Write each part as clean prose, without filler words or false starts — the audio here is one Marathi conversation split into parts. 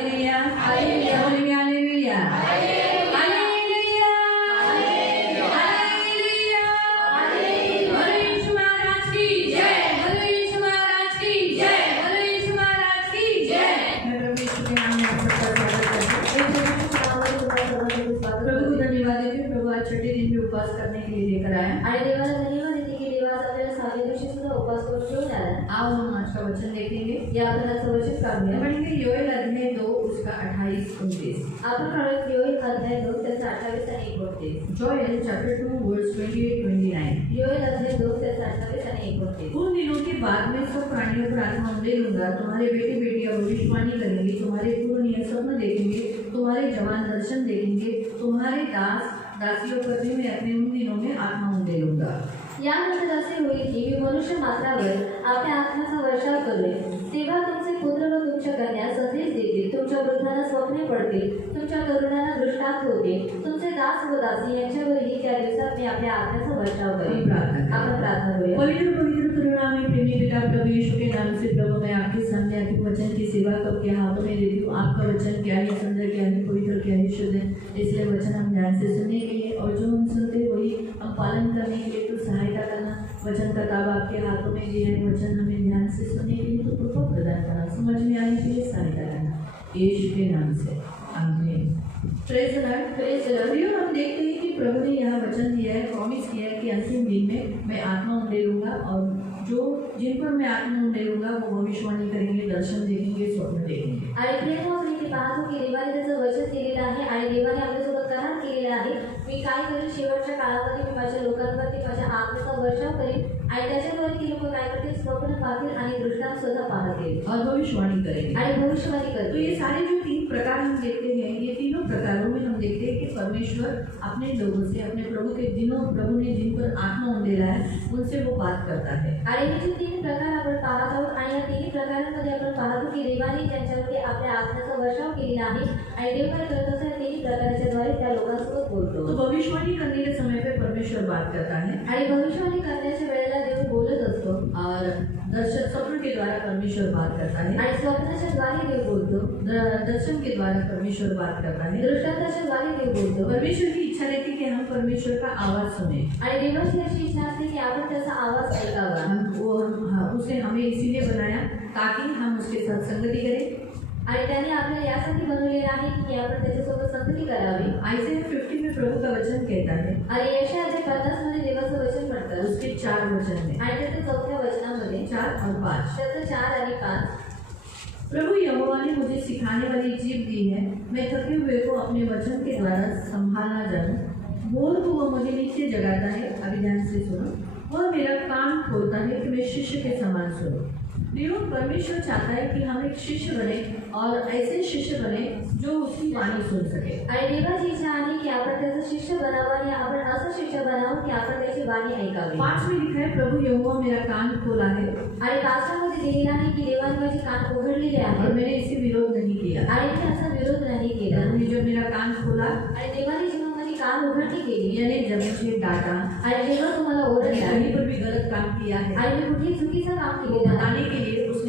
Hallelujah, hallelujah, hallelujah, hallelujah, hallelujah, बोलो यीशु महाराज की जय, बोलो यीशु महाराज की जय, बोलो यीशु महाराज की जय। मैं प्रभु यीशु के नाम में आपका स्वागत करती हूँ। प्रभु को धन्यवाद देती हूँ। प्रभु आज छठे दिन भी उपवास करने के लिए लेकर आया आणि देवाला धन्यवाद देते की देव आज आपल्याला 6व्या दिवशी सुद्धा उपवास करून घेऊन आला। आओ हम आज का वचन देखेंगे। या आपण आजचं वचन काढूया। पढ़ेंगे योएल अध्याय 2 उसका 28-29। आपण काढूया योएल अध्याय 2 त्याचा 28 आणि 29। Joel chapter 2 verse 28-29। योएल अध्याय 2 त्याचा 28 आणि 29। उन दिनों के बाद में सब प्राणियों पर आत्मा उंडेल लूंगा, तुम्हारे बेटे बेटियां भविष्यवाणी करेंगे, तुम्हारे पुरनिया स्वप्न देखेंगे, तुम्हारे जवान दर्शन देखेंगे, तुम्हारे दास दासियों पर भी मैं अपने उन दिनों में आत्मा उंडेलूंगा। यानंतर असे होईल की मी मनुष्य मात्रावर आपल्या आत्म्याचा वर्षाव करेन, तेव्हा तुमचे पुत्र व तुमच्या कन्या संदेश देतील, तुमच्या वृद्धांना स्वप्ने पडतील, तुमच्या तरुणांना दृष्टांत होतील, तुमचे दास व दासी यांच्यावरही त्या दिवसात मी आपल्या आत्म्याचा वर्षाव करेन। आपण प्रार्थना करूया। पवित्र पवित्र करुणामय प्रेमी पिता प्रभु यीशु के नाम से प्रभु मैं आपके सामने आपके वचन की सेवा कब के हाथों में देती हूँ। आपका वचन क्या है सुंदर, क्या है पवित्र, क्या है शुद्ध है, इसलिए वचन हम ध्यान से सुनने के लिए और जो हम सुनते वही हम पालन करने के लिए तो सहायता करना। वचन का ताब आपके हाथों में दिया है, वचन हमें ध्यान से सुनने के लिए तो कृपा प्रदान करना, समझ में आने के लिए सहायता करना, यीशु के नाम से amen. Praise the lord, praise the lord. हम देखते हैं कि प्रभु ने यह वचन दिया है, प्रॉमिस किया है कि अंतिम दिन में मैं आत्मा उंडेलूंगा और जो जिन पर मैं आत्मा उंडेलूंगा वो भविष्यवाणी करेंगे, दर्शन देखेंगे, स्वप्न देखेंगे। आणि प्रेम आपण इथे पाहतो की देवाने त्याचं वचन केलेलं आहे आणि देवाने आपल्यासोबत करार केलेला आहे। मी काय करेन, शेवटच्या काळामध्ये मी माझ्या लोकांवरती माझ्या आत्म्याचा वर्षाव करेन आणि त्याच्याद्वारे ती लोक काय करतील, स्वप्न पाहतील आणि दृष्टांत सुद्धा पाहतील और भविष्यवाणी करेंगे आणि भविष्यवाणी तो करतील। ये सारे जो 3 प्रकार हम देखते हैं, ये तीनों प्रकारों में हम देखते हैं कि परमेश्वर अपने लोगों से, अपने प्रभु ने जिन पर आत्मा उंडेला है उनसे वो बात करता है। आणि हे जे 3 प्रकार आपण पाहत आहोत आणि या 3 प्रकारांमध्ये आपण पाहतो की देवाने त्यांच्यावरती आपल्या आत्म्याचा वर्षाव केलेला आहे आणि देव काय करत असतो, 3 प्रकाराच्या द्वारे त्या लोकांसोबत बोलतो। तो भविष्यवाणी करने के समय पे परमेश्वर बात करता है आणि भविष्यवाणी करण्याच्या वेळेला देव बोलत असतो और दर्शन स्वप्न के द्वारा परमेश्वर बात करता है आणि स्वप्नाच्या द्वारे देव बोलतो, दर्शन के द्वारा परमेश्वर बात करता है। दृष्टांताच्या द्वारे देव बोलतो। परमेश्वर की इच्छा रहती है कि हम परमेश्वर का आवाज सुने आणि देवाची अशी इच्छा असते की आपण त्याचा आवाज ऐकावा। उसने हमें इसीलिए बनाया ताकि हम उसके साथ संगति करें आणि त्याने आपल्याला यासाठी बनवलेलं आहे की आपण त्याच्यासोबत संगती करावी। आयसाया 50 में प्रभु का वचन कहता है आणि यशाया 50 मध्ये देवाचं वचन म्हणतात, उसके 4 वचन है आणि त्याच्या 4थ्या वचनामध्ये 4 और 5। त्याचं 4 आणि 5। प्रभु यहोवा ने मुझे सिखाने वाली जीभ दी है, मैं थके हुए को अपने वचन के द्वारा संभालना जानूं। बोल को वो मुझे नीचे जगाता है, अभी ध्यान से सुनो, वह मेरा कान खोलता है कि मैं शिष्य के समान सुनूं। परमेश्वर चाहता है कि हम एक शिष्य बने और ऐसे शिष्य बने जो उसकी वाणी सुन सके। आणि देवाची इच्छा आहे की आपण त्याचं शिष्य बनावं आणि आपण असं शिष्य बनावं की आपण त्याची वाणी ऐकावी। 5 में लिखा है प्रभु यहोवा मेरा कान खोला है आणि 5 मध्ये दिलेलं आहे की देवाने माझे कान उघडलेले और आहे मैंने इसे विरोध नहीं किया। आणि मी असा विरोध नाही केला। प्रभु ने जब मेरा कान खोला आणि देवाने जेव्हा माझी कान उघडली केली यानी जब मुझे डांटा आणि जेव्हा तुम्हाला ओरडला कहीं पर भी गलत काम किया है आणि मी कुठेही चुकीचं काम वो केलेलं बताने नाही के लिए उसने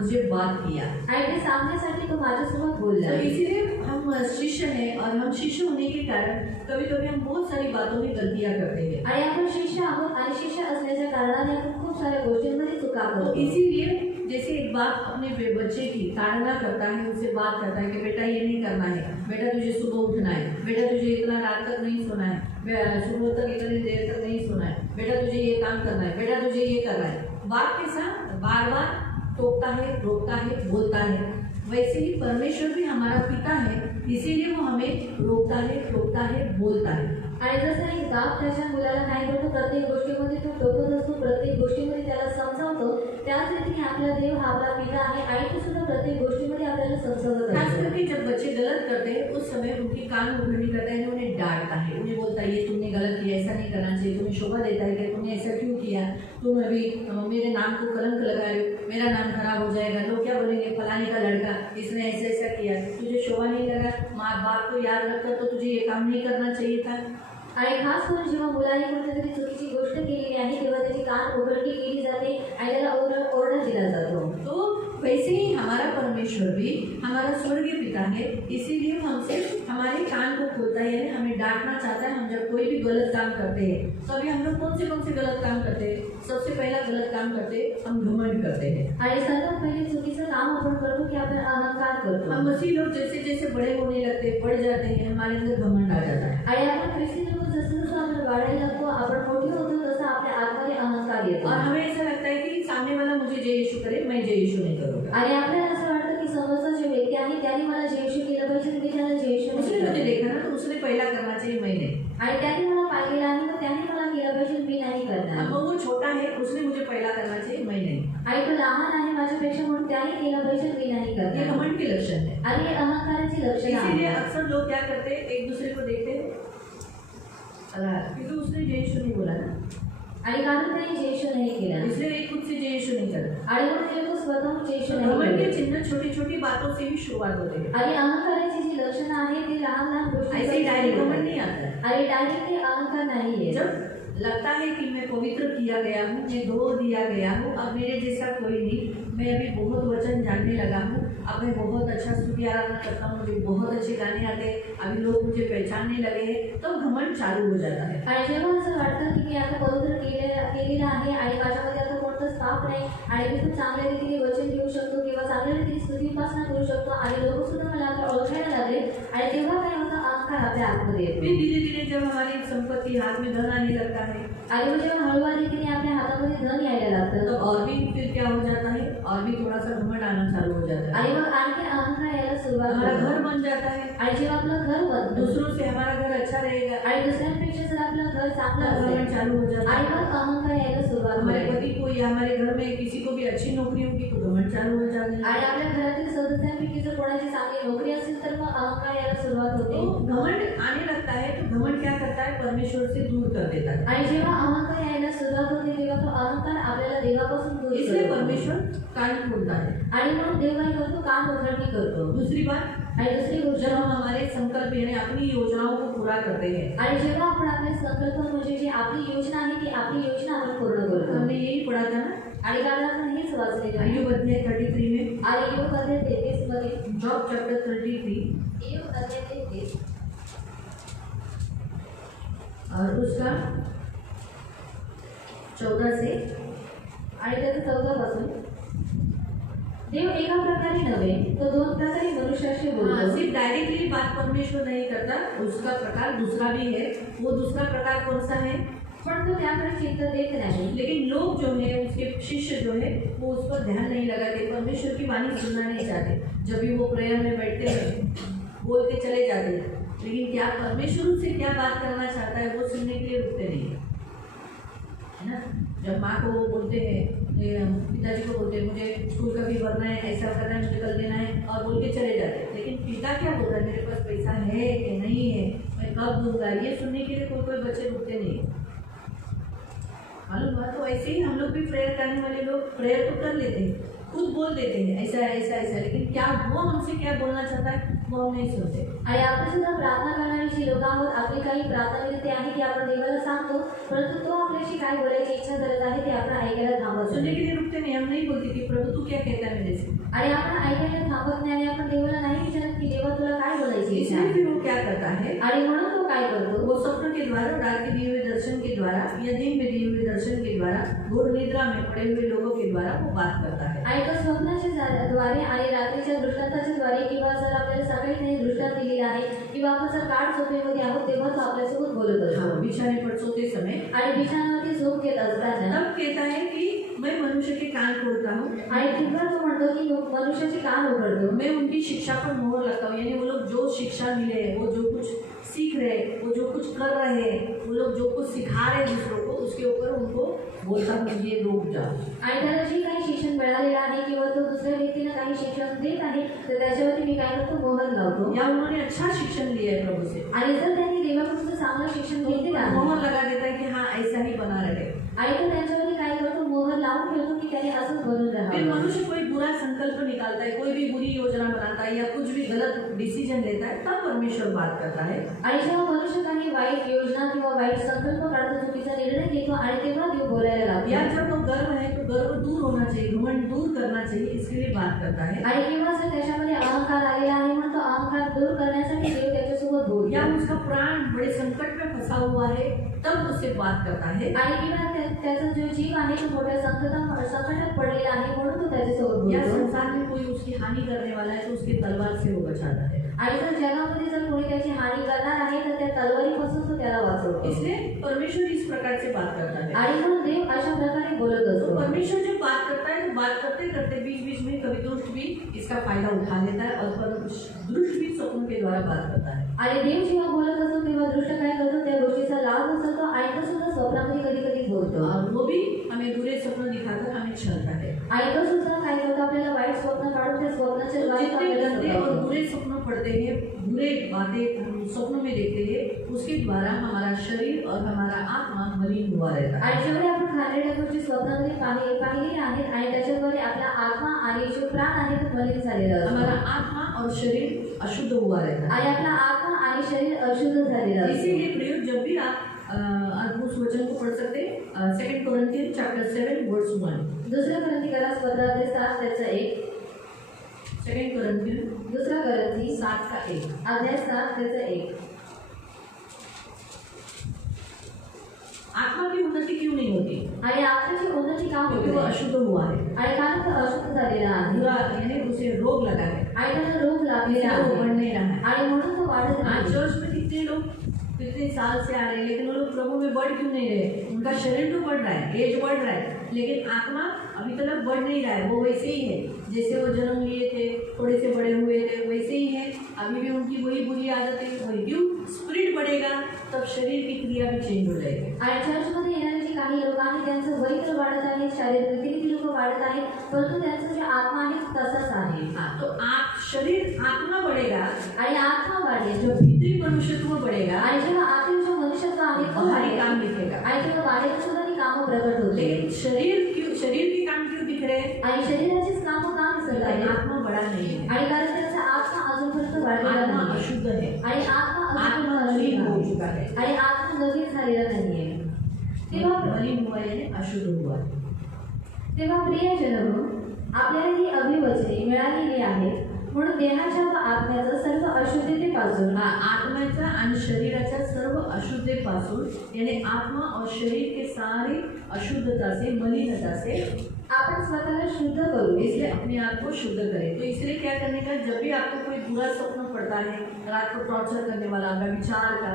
मुझे बात किया आणि ते सांगण्यासाठी तो माझ्यासोबत बोलला। तो इसीलिए हम शिष्य हैं और हम शिष्य होने के कारण कभी कभी हम बहुत सारी बातों में गलतियां करते हैं आणि आपण शिष्य आहोत आणि शिष्य असल्याच्या कारणाने आपण खूप साऱ्या गोष्टींमध्ये चुका तो करतो। इसीलिए जैसे एक बाप अपने बच्चे की ताड़ना करता है, उससे बात करता है कि बेटा ये नहीं करना है, बेटा तुझे सुबह उठना है, बेटा तुझे इतना रात तक नहीं सोना है, सुबह तक इतनी देर तक नहीं सोना है, बेटा तुझे ये काम करना है, बेटा तुझे ये करना है। बाप के साथ बार बार टोकता है, रोकता है, बोलता है। वैसे ही परमेश्वर भी हमारा पिता है, इसीलिए वो हमें रोकता है, टोकता है, बोलता है। आणि जसं एक बाप त्याच्या मुलाला काय करतो, प्रत्येक गोष्टीमध्ये तो टोकत असतो, प्रत्येक गोष्टीमध्ये त्याला समजावतो, त्याच रीतीने आपला देव हा आपला पिता आहे आणि तो सुद्धा प्रत्येक गोष्टीमध्ये आपल्याला समजावत खास असतो। करके जब बच्चे गलत करते हैं उस समय उनकी कान उघडणी करता है, उन्हें डांटता है, उन्हें बोलता है ये तुमने गलत किया, ऐसा नहीं करना चाहिए, तुम्हें शोभा देता है कि तुमने ऐसा क्यों किया, तुम अभी मेरे नाम को कलंक लगा रहे हो, मेरा नाम खराब हो जाएगा, लोग क्या बोलेंगे, फलाने का लड़का इसने ऐसा ऐसा किया, तुझे शोभा नहीं लगा, माँ बाप को याद रखकर तो तुझे ये काम नहीं करना चाहिए था। आणि खास करून जेव्हा मुलाने कोणत्या तरी चुकीची गोष्ट केलेली आहे तेव्हा त्याची कान उघडकी केली जाते आणि त्याला ओरडा दिला जातो. तो वैसे ही हमारा परमेश्वर भी हमारा स्वर्गीय पिता है, इसीलिए हमसे हमारे कान को खोलता है, यानी हमें डांटना चाहता है. हम जब कोई भी गलत काम करते हैं तो अभी हम लोग कौन से गलत काम करते हैं? सबसे पहला गलत काम करते हैं, हम घमंड करते हैं. आणि सर्वात पहिले चुकीचं काम आपण करतो की आपण अहंकार करतो. हम मसीह लोग जैसे जैसे बड़े होने लगते बढ़ जाते हैं, हमारे अंदर घमंड आ जाता है. आणि आपण ख्रिस्ती लोक जसं जसं आपण वाढायला लागतो आपण मोठे होतो तसं आपल्या आतमध्ये अहंकार येतो. और हमें ऐसा लगता है कि सामने वाला मुझे जय यीशु करे, मैं जय यीशु नहीं करूँगा. आणि आपल्याला असं वाटतं की समोरचा जो व्यक्ती आहे त्याने मला जय यीशु केलं पाहिजे मी त्याला जय यीशु उसने नाही मुझे केलं. देखा ना तो उसने पहला करना चाहिए, मैं नहीं. आणि त्याने मला पाहिलेलं आहे तर त्याने मला केलं पाहिजे मी नाही करणार. अब वो छोटा है, उसने मुझे पहला करना चाहिए, मैं नहीं. आणि तो लहान आहे माझ्यापेक्षा म्हणून त्याने केलं पाहिजे मी नाही ये करणार. घमंड के लक्षण है. आणि हे अहंकाराची लक्षणं इसीलिए आहेत. अक्सर लोग क्या करते हैं, एक दूसरे को देखते हैं क्योंकि उसने जय यीशु नहीं बोला ना, आणि कारण त्याने जय यीशु नाही केला इसलिए एक खुद से जय यीशु नहीं करता. आणि मग ते लोक स्वतःहून जय यीशु नाही घमंड के केले. चिन्ह छोटी छोटी बातों से ही शुरुआत होते हैं. आणि अहंकाराची जी लक्षणं आहेत ती लहान लहान ऐसे ही डायरेक्ट घमंड गोष्टी नहीं आता है. आणि डायरेक्ट ते अहंकार नाहीये. जब लगता है कि मैं पवित्र किया गया हूँ, मैं धो दिया गया हूँ, अब मेरे जैसा कोई नहीं, मैं अभी बहुत वचन जानने लगा हूँ, अब मैं बहुत अच्छा स्तुति आराधना करता हूँ, मुझे बहुत अच्छे गाने आते हैं, अभी लोग मुझे पहचानने लगे हैं, तो घमंड चालू हो जाता है. आणि जेव्हा असं वाटतं की मी आता पवित्र केलेलं आहे आणि माझ्यामध्ये आता कोणतंच पाप नाही आणि मी खूप चांगल्या रीतीने वचन घेऊ शकतो किंवा चांगल्या रीतीने स्तुतीपासना करू शकतो आणि लोक सुद्धा मला आता ओळखायला लागले आणि तेव्हा काय होतं अहंकार आपल्या आतमध्ये येतो. फिर धीरे धीरे जब हमारी संपत्ति हाथ में धन आने लगता है आणि मग जेव्हा हळूवार रीतीने आपल्या हातामध्ये धन यायला लागतं तो और भी फिर क्या हो जाता है, और भी थोड़ा सा घमंड आना चालू हो जाता है. आणि मग आणखी अहंकार यायला सुरुवात हमारा होते. घर बन जाता है, आणि जेव्हा आपलं घर बनतं दूसरों से हमारा घर अच्छा रहेगा, आणि दुसऱ्यांपेक्षा जर आपलं घर चांगलं घमंड असेल चालू हो जाता आणि है. मग अहंकार यायला सुरुवात हमारे होते. पति को या हमारे घर में किसी को भी अच्छी नौकरी होगी तो घमंड चालू हो जाता है. आणि आपल्या घरातील सदस्यांपैकी जर कोणाची चांगली नोकरी असेल तर मग अहंकार यायला सुरुवात तो होते. घमंड आने लगता है तो घमंड क्या करता है, परमेश्वर से दूर कर देता है. आणि जेव्हा अहंकार यायला सुरुवात होते तेव्हा तो अहंकार आपल्याला देवापासून दूर इसलिए करतो. परमेश्वर कान खोलता है. आणि मग देव काय करतो कान उघडणी करतो. दूसरी बात, आणि दुसरी गोष्ट जब हम हमारे संकल्प यानी अपनी योजनाओं को पूरा करते हैं, आणि जेव्हा आपण आपले संकल्प म्हणजे जी आपली योजना आहे ती आपली योजना आपण पूर्ण करतो. हमने यही पढ़ा था ना आणि काल आपण हेच वाचलेलं आहे. अय्यूब अध्याय 33 में, आणि योग अध्याय 33 मध्ये जॉब चैप्टर 33 योग अध्याय 33 और उसका 14 से आणि त्याचं 14 पासून देव एका प्रकारे नव्हे तो दोन प्रकारे मनुष्याशी बोलतो. सिर्फ डायरेक्टली बात परमेश्वर नहीं करता, उसका प्रकार दूसरा भी है. वो दूसरा प्रकार कौन सा है? पण तो त्याकडे चित्त देत नाही. लेकिन लोग जो है, उसके शिष्य जो है, वो उस पर ध्यान नहीं लगाते, परमेश्वर की वाणी सुनना नहीं चाहते. जब भी वो प्रेयर में बैठते हैं बोलते चले जाते हैं, लेकिन क्या परमेश्वर उससे क्या बात करना चाहता है वो सुनने के लिए रुकते नहीं है ना. जब माँ को वो बोलते हैं, पिताजी को बोलते हैं मुझे स्कूल का फी भरना है, ऐसा करना है, मुझे कल देना है, और बोल के चले जाते हैं. लेकिन पिता क्या बोल रहा है, मेरे पास पैसा है कि नहीं है, मैं कब दूंगा, ये सुनने के लिए कोई कोई बच्चे रुकते नहीं है. मालूम बात. तो ऐसे ही हम लोग भी प्रेयर करने वाले लोग प्रेयर तो कर लेते हैं, खुद बोल देते हैं ऐसा ऐसा ऐसा, लेकिन क्या वो हमसे क्या बोलना चाहता है वो हम नहीं सुनते. आणि आपण सुद्धा प्रार्थना करणारी जी लोक आहोत आपली काही प्रार्थना विनंती आहे की आपण देवाला सांगतो परंतु तो आपल्याशी काय बोलायची इच्छा करत आहे ते आपण ऐकायला थांबत सुनने नाही. के लिए रुकते नहीं. हम नहीं बोलते कि प्रभु तू क्या कहता है मेरे से. आणि आपण ऐकायला थांबत नाही आणि आपण देवाला नाही विचारत की देवा तुला काय बोलायची इच्छा इसलिए आहे. फिर वो क्या करता है, आणि म्हणून तो काय करतो वो स्वप्न के द्वारा, रात के दिए हुए दर्शन के द्वारा या दिन में दिए हुए दर्शन के द्वारा, घोर निद्रा में पड़े हुए लोगों के द्वारा वो बात करता है. आणि तो स्वप्नाच्या द्वारे आणि रात्रीच्या दृष्टांताच्या द्वारे किंवा जर आपल्याला सकाळी काही दृष्टांत दिलेला आहे किंवा आपण जर काळ झोपेमध्ये आहोत तेव्हा तो आपल्यासोबत बोलत असतो. हाँ, बिछाने पर सोते समय आणि बिछाणावरती झोप घेत असताना तब कहता है कि मैं मनुष्य के कान खोलता हूँ, आणि तिथवर तो म्हणतो की मनुष्याचे कान उघडतो. मैं उनकी शिक्षा पर मोहर लगता हूँ. यानी वो लोग जो शिक्षा मिले, वो जो कुछ सीख रहे, वो जो कुछ कर रहे हैं, वो लोग जो कुछ सिखा रहे हैं दूसरों को, उसके ऊपर उनको बोलता हूँ ये रोक जाओ. आणि त्याला जे काही शिक्षण मिळालेलं आहे किंवा तो दुसऱ्या व्यक्तीला काही शिक्षण देत आहे तर त्याच्यावरती मी काय करतो मोहर लावतो. या उन्होंने अच्छा शिक्षण लिया है प्रभु से, आणि जर त्यांनी देवापासून चांगलं शिक्षण घेतलेलं आहे मोहर लगा देता है कि हाँ ऐसा ही बना रहे. आणि तो त्यांच्यावरती काय करतो मोहर लावून ठेवतो की त्याने असंच बनून फिर राहावं. मनुष्य कोई बुरा संकल्प निकालता है, कोई भी बुरी योजना बनाता है या कुछ भी गलत डिसीजन लेता है, तब परमेश्वर बात करता है. आणि जेव्हा मनुष्य काही वाईट योजना किंवा वाईट संकल्प काढतो, चुकीचा निर्णय घेतो आणि तेव्हा देव बोलायला लागतो. या जब वो गर्व है तो गर्व दूर होना चाहिए, घमंड दूर करना चाहिए, इसके लिए बात करता है. आणि किंवा जर त्याच्यामध्ये अहंकार आलेला आहे म्हणून तो अहंकार दूर करण्यासाठी देव त्याच्यासोबत बोलतो. या उसका प्राण बड़े संकट में फंसा हुआ है, तब उससे बात करता है. आणि किंवा त्याचा जो जीव आहे तो मोठ्या संकटात पडलेला आहे म्हणून तो त्याच्यासोबत या बोलतो. संसार में कोई उसकी हानि करने वाला है तो उसकी तलवार से वो बचाता है. आणि जर जगामध्ये जर कोणी त्याची हानी करणार आहे तर त्या तलवारीपासून तो त्याला वाचवतो. इसलिए परमेश्वर इस प्रकार से बात करता है. आणि म्हणून देव अशा प्रकारे बोलत तो असतो. परमेश्वर जब बात करता है तो बात करते करते बीच बीच में कभी दुष्ट भी इसका फायदा उठा लेता है और दुष्ट भी स्वप्न के द्वारा बात करता है. आणि देव जेव्हा बोलत असतो तेव्हा दृष्ट काय करतो, त्या गोष्टीचा लाभ उचलतो आणि तो सुद्धा स्वप्नामध्ये कधी कधी बोलतो. और वो भी हमें बुरे सपने दिखाकर हमें छलता है. आणि तो सुद्धा काय करतो, आपल्याला वाईट स्वप्न काढून त्या स्वप्नाच्या द्वारे तो जितने आपल्याला गंदे और सतावतो. बुरे स्वप्न पढ़ते हैं, बुरे बातें हम स्वप्नों में देखते हैं, उसके द्वारा हमारा शरीर और हमारा आत्मा मलिन हुआ रहता है. आणि जेवढे आपण खाण्याच्या गोष्टी स्वप्नामध्ये पाहिलेली आहेत आणि त्याच्याद्वारे आपला आत्मा आणि जो प्राण आहे तो मलिन झालेला असतो. हमारा आत्मा और शरीर अशुद्ध हुआ रहता है. आणि आपला आत्मा आणि शरीर अशुद्ध झालेला असतो. इसीलिए प्रयोग जब भी आप उस वचन को पढ़ सकते हैं, 2 Corinthians chapter 7 verse 1. दुसऱ्या करंथीकारास 15:7 त्याचा 1. 2 Corinthians दुसरा करंथी 7 का 1. अध्याय 7 त्याचा 1. आत्मा की उन्नति क्यों नहीं होती? आणि आत्म्याची उन्नती का होत क्योंकि वो नाही? अशुद्ध हुआ है. आणि कारण तो अशुद्ध झालेला आहे बुरा यानी उसे रोग लगा है. आणि त्याला रोग लागलेला इसलिए वो आहे बढ़ नहीं रहा है. आणि म्हणून तो वाढत आज नाही. चर्च में कितने लोग कितने साल से आ रहे हैं, लेकिन वो लोग प्रभु में बढ़ क्यों नहीं रहे? उनका शरीर तो बढ़ रहा है, एज बढ़ रहा है, लेकिन आत्मा अभी तक बढ़ नहीं रहा है. वो वैसे ही है जैसे वो जन्म लिए थे, थोड़े से बड़े हुए थे, वैसे ही है. अभी भी उनकी वही बुरी आदतें वही. क्यों? स्पिरिट बढ़ेगा तब शरीर की क्रिया भी चेंज हो जाएगी. आणि चर्चमध्ये येणारे जे काही लोक आहेत त्यांचं वय तर वाढत आहे, शारीरिक रीतीने लोक वाढत आहेत, परंतु त्यांचा जो आत्मा आहे तो तसाच आहे. हाँ, तो आप शरीर आत्मा बढ़ेगा, आणि आत्मा वाढेल जो भीतरी मनुष्यत्व बढ़ेगा, आणि जेव्हा आतील जो मनुष्यत्व आहे तो बाहरी वाढेल काम दिखेगा. आणि तेव्हा बाहेर सुद्धा ती कामं प्रकट होते. लेकिन शरीर के काम क्यों दिख रहे हैं? आणि शरीराचीच कामं का दिसत आहेत? आत्मा बड़ा नहीं है. आणि कारण त्यांचा आत्मा अजूनपर्यंत वाढलेला आत्मा नाही अशुद्ध है. आणि आत्मा आत्मा अजून मलिन हो अशुद्ध चुका आहे है. आणि आत्मा नवीन झालेला नाहीये. तेव्हा मलिन हुआ है, अशुद्ध हुआ है. तेव्हा प्रियजनहो, आपल्याला ही अभिवचने मिळालेली आहेत म्हणून देहाच्या व आत्म्याचा सर्व अशुद्धतेपासून आत्म्याच्या आणि शरीराच्या सर्व अशुद्धतेपासून यानी आत्मा और शरीर के सारी अशुद्धता से, मलिनता से आपण स्वतःला शुद्ध करू. इसलिए अपने आप को शुद्ध करें. तो इसलिए क्या करने का, जब भी आपको कोई बुरा स्वप्न पड़ता है, रात को टॉर्चर करने वाला, व्यभिचार का,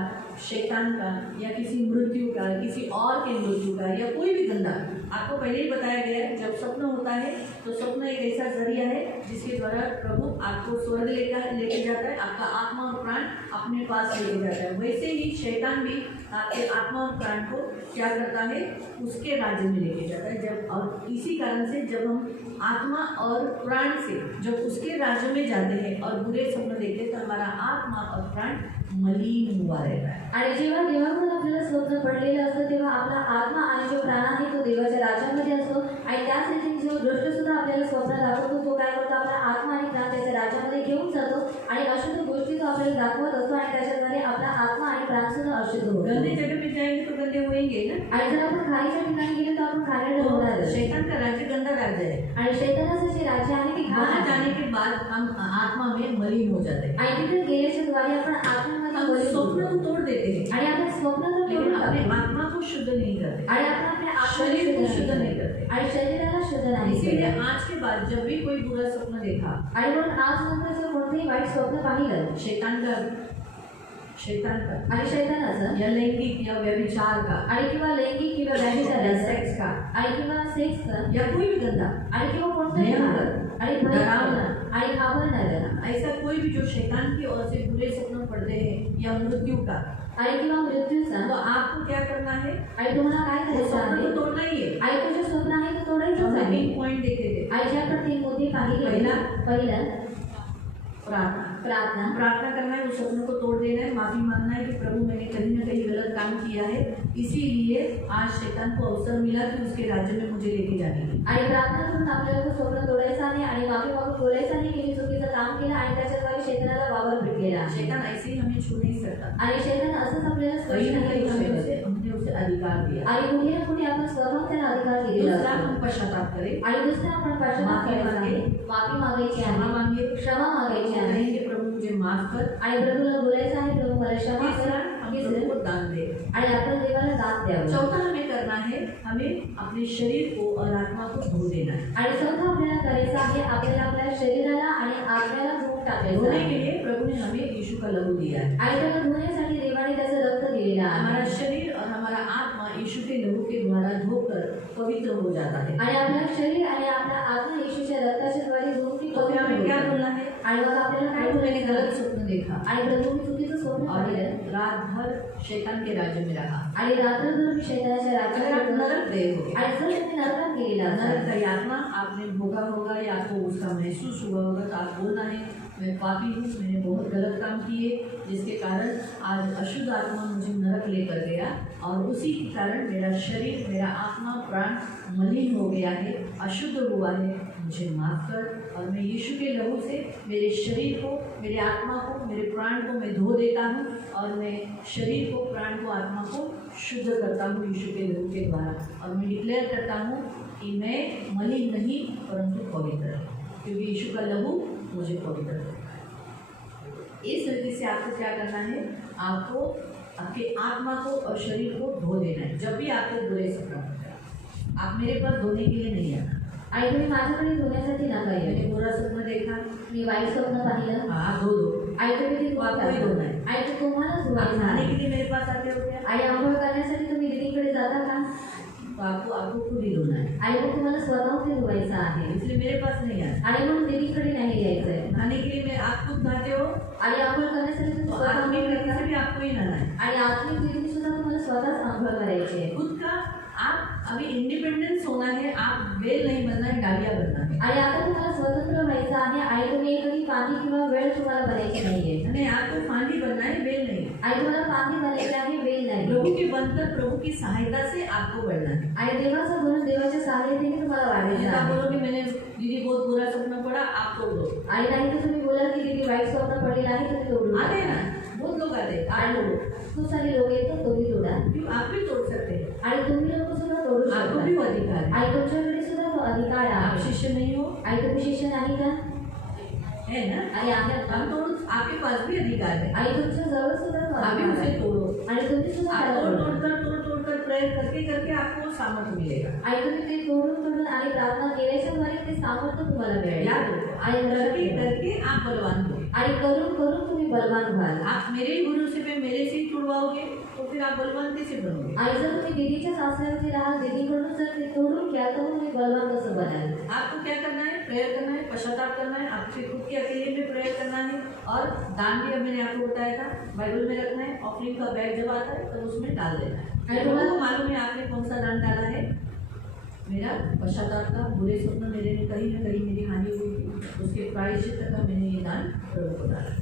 शैतान का, या किसी मृत्यु का, किसी और के मृत्यु का, या कोई भी गंदा, आपको पहले ही बताया गया है, जब स्वप्न होता है तो स्वप्न एक ऐसा जरिया है जिसके द्वारा प्रभु आपको स्वर्ग लेके जाता है, आपका आत्मा और प्राण अपने पास लेके जाता है. वैसे ही शैतान भी आपके आत्मा और प्राण को क्या करता है, उसके राज्य में लेके जाता है. जब और इसी कारण से जब हम आत्मा और प्राण से जब उसके राज्य में जाते हैं और बुरे स्वप्न देखते हैं, तो हमारा आत्मा और प्राण मलिन हुआ रहता है. आणि जेव्हा देवाकडून आपल्याला स्वप्न पडलेलं असतं तेव्हा आपला आत्मा आणि जो प्राण आहे तो देवाच्या राज्यामध्ये असतो. आणि त्याच रीतीने जो दृष्ट सुद्धा आपल्याला स्वप्न दाखवतो तो काय करतो, आपला आत्मा आणि प्राण त्याच्या राज्यामध्ये घेऊन जातो आणि अशुद्ध गोष्टी तो आपल्याला दाखवत असतो आणि त्याच्याद्वारे आपला आत्मा आणि प्राण सुद्धा अशुद्ध होतो. गंदे जगह में जाएंगे तो गंदे होएंगे ना. आणि जर आपण खालीच्या ठिकाणी गेलो तर आपण खाण्याला होणार. शैतान का राज्य गंदा राज्य है. आणि शैतानाचं जे राज्य आहे ते वहाँ घाण जाने के बाद हम आत्मा में मलिन हो जाते हैं. आणि तिथे गेल्याच्या द्वारे आपण आत्म्यामध्ये हम मलिन स्वप्न होतो. तो तोड़ देते हैं, आणि आपण स्वप्न तर लेकिन तोडून अपने टाकतो. आत्मा को शुद्ध नहीं करते, आणि आपण आपल्या शरीर को आत्म्याला शुद्ध नहीं करते. आणि शरीराला शुद्ध नाही इसीलिए करत. आज के बाद जब भी कोई बुरा स्वप्न देखा, आणि म्हणून आज नंतर जर कोणतेही वाईट स्वप्न पाहिलं शैतान का आणि शैतानाचं या लैंगिक या व्यभिचार का आणि किंवा लैंगिक किंवा या व्याभिचाराचं सेक्स का आणि किंवा सेक्सचं या कोई भी गंदा, आणि किंवा कोणतंही भयंकर, आणि डरावना, आणि घाबरणारं ऐसा कोई भी जो शैतान की ओर से बुरे सपने पड़ते हैं या मृत्यु का, आणि किंवा मृत्यूचा, तो आपको क्या करना है, आणि तुम्हाला काय वो करायचं स्वप्न आहे. तो तोड़ना ही है. आणि तुझे स्वप्न आहे ते तोडायचंच हमने आहे. 3 पॉइंट देखे थे. आणि ज्या आपण 3 मुद्दे पाहिले पहिला, पहिला प्रार्थना करना है, उस सपनों को तोड़ देना है, माफी मांगना है कि प्रभु मैंने कहीं ना कहीं गलत काम किया है, इसीलिए आज शैतान को अवसर मिला कि उसके राज्य में मुझे लेके जाने की। आणि प्रार्थना करून आपल्याला तो स्वप्न तोडायचं नाही आणि माफी मागून बोलायचं नाही की मी चुकीचं काम केलं आणि त्याच्याद्वारे शैतानाला वावर भेटलेला आहे. शैतान ऐसे ही हमें छू नहीं सकता, आणि शैतान असंच आपल्याला स्पर्श कहीं ना नाही कहीं करू शकत. हमने उसे अधिकार दिया। आणि कुठे ना कुठे आपण स्वतः त्याला अधिकार दिलेला दूसरा असतो. हम पश्चाताप करें, आणि दुसरं आपण पश्चाताप माफी करायचा आहे, मागे, माफी मागायची क्षमा आहे, मांगे, क्षमा मागायची आहे कहेंगे प्रभु मुझे माफ कर। आणि प्रभूला बोलायचं आहे प्रभू मला क्षमा तीसरा कर. हम प्रभु को दान दे। आणि आपण देवाला दान द्यावं. चौथा हमें करना है, हमें अपने शरीर को और आत्मा को धो देना है। आणि चौथं आपल्याला करायचं आहे, आपल्याला आपल्या शरीराला आणि आत्म्याला धुवून टाकायचं धोने आहे. के लिए प्रभु ने हमें यीशु का लहू दिया है। आणि त्याला धुण्यासाठी देवाने त्याचं रक्त दिलेलं हमारा आहे. शरीर और हमारा आत्मा यीशु के लहू के द्वारा धोकर पवित्र हो जाता है। आणि आपलं शरीर आणि आपला आत्मा येशूच्या रक्ताच्या द्वारे धुवून ती तो फिर हमें क्या पवित्र बोलना होते. है? आणि मग आपल्याला काय प्रभु मैंने बोलायचं? गलत स्वप्न देखा आणि प्रभू मी चुकीचं स्वप्न और पाहिलं रात भर शैतान के राज्य में रहा। आणि रात्रभर मी शैतानाच्या अगर आप राज्यात नरक गए होगे, आणि जर तुम्ही नरकात गेलेला नरक असाल का यातना आपने भोगा होगा या आपको उसका महसूस हुआ होगा, तो आप बोलना है मैं पापी हूँ, मैंने बहुत गलत काम किए जिसके कारण आज अशुद्ध आत्मा मुझे नरक लेकर गया और उसी के कारण मेरा शरीर, मेरा आत्मा, प्राण मलिन हो गया है, अशुद्ध हुआ है, मुझे माफ कर। और मैं यीशु के लहू से मेरे शरीर को, मेरे आत्मा को, मेरे प्राण को मैं धो देता हूँ और मैं शरीर को, प्राण को, आत्मा को शुद्ध करता हूँ यीशु के लहू के द्वारा। और मैं डिक्लेयर करता हूँ कि मैं मलिन नहीं परंतु पवित्र हूँ, क्योंकि यीशु का लहू मुझे पवित्र है। इस रीति से आपको क्या करना है? आपको आपके आत्मा को और शरीर को धो देना है। जब भी आपको बुरे सपना होता है, आप मेरे पास धोने के लिए नहीं आना। आणि तुम्ही माझ्याकडे धुण्यासाठी नका येऊ. मैंने बुरा सपना देखा, मी वाईट स्वप्न पाहिलं हाँ धो दो। आणि तुम्ही ते आपको ही धोना है। आणि ते तुम्हाला आप धुवायचं नहाने आहे. के लिए मेरे पास आते हो क्या? आणि आंघोळ करण्यासाठी तुम्ही दीदीकडे जाता का? तो आपको खुद ही धोना है, आणि मग तुम्हाला स्वतःहून ते धुवायचं आहे. इसलिए मेरे पास नहीं आना। आणि म्हणून दीदीकडे नाही यायचं आहे. नहाने के लिए मैं आप खुद नहाते हो, आणि आंघोळ करण्यासाठी तुम्ही तो स्वतः आत्मिक आंघोळ रीति करता. से भी आपको ही नहाना है। आणि आत्मिक दीदी सुद्धा तुम्हाला स्वतःच आंघोळ करायची आहे. खुद का आप अभी इंडिपेंडेंस होना है, आप बेल नहीं बनना है, डालिया बनना है। आणि आता तुम्हाला स्वतंत्र व्हायचं आहे आणि तुम्ही एकही पाणी किंवा वेळ तुम्हाला बनायची नाहीये. नहीं, आपको फांदी बनना है, बेल नहीं। आणि तुम्हाला पाणी बनायची आहे, वेल नाही. प्रभु के बनकर प्रभु की सहायता से आपको बढ़ना है। आणि देवाचं बनून देवाच्या सहाय्याने तुम्हाला वाढायचं आप आहे. बोलो कि मैंने दीदी बहुत बुरा सपना पड़ा, आप तोड़ दो। आणि नाही तर तुम्ही बोला की दीदी वाईट स्वप्न पडलेलं आहे तुम्ही तोडून आते हैं टाका. ना, बहुत लोग आते हैं, आप आणि तोड़ो। खूप सारे लोक येतात तुम्ही तोडा. क्यों? आप भी तोड़ सकते हैं, आणि तुम्ही लोक सुद्धा तोडू आपको शकता. भी वो अधिकार है। आणि तुमच्याकडे सुद्धा तो अधिकार आप आहे. शिष्य नहीं हो, आणि तुम्ही शिष्य नाही का? है ना? आणि आम्ही हम तोड़, आपके पास भी अधिकार है, आणि तुमच्या जवळ सुद्धा तो आप भी अधिकार उसे आहे. तोड़ो। आणि तुम्ही सुद्धा आप त्याला तोड़ तोडा. तोड़ कर प्रयोग करके करके आपको सामर्थ्य मिलेगा। आणि तुम्ही ते तोडून आणि प्रार्थना केल्याच्याद्वारे ते सामर्थ्य तुम्हाला मिळेल. याद रखो, आणि लक्षात करके ठेवा. करके आप बलवान हो। आणि करून तुम्ही बलवान व्हाल. आप मेरे ही भरोसे पे मेरे से ही तुड़वाओगे तो फिर आप बलवान कैसे बनोगे? आणि जर तुम्ही दीदीच्या सासऱ्यावरती राहाल, दीदीकडून जर ते तोडून घ्या तर तुम्ही बलवान कसं बनाल? आपको क्या करना है? प्रेयर करना है, पश्चाताप करना है, आपके खुद के अकेले में प्रेयर करना है। और दान भी अब मैंने आपको बताया था, बाइबल में रखना है। ऑफरिंग का बैग जब आता है तो उसमें डाल देना है। लोगों को मालूम है आपने कौन सा दान डाला है? मेरा पश्चाताप का, बुरे स्वप्न मेरे में कहीं ना कहीं मेरी हानि हुई थी, उसके प्रायश्चित का मैंने ये दान प्रभु को डाला।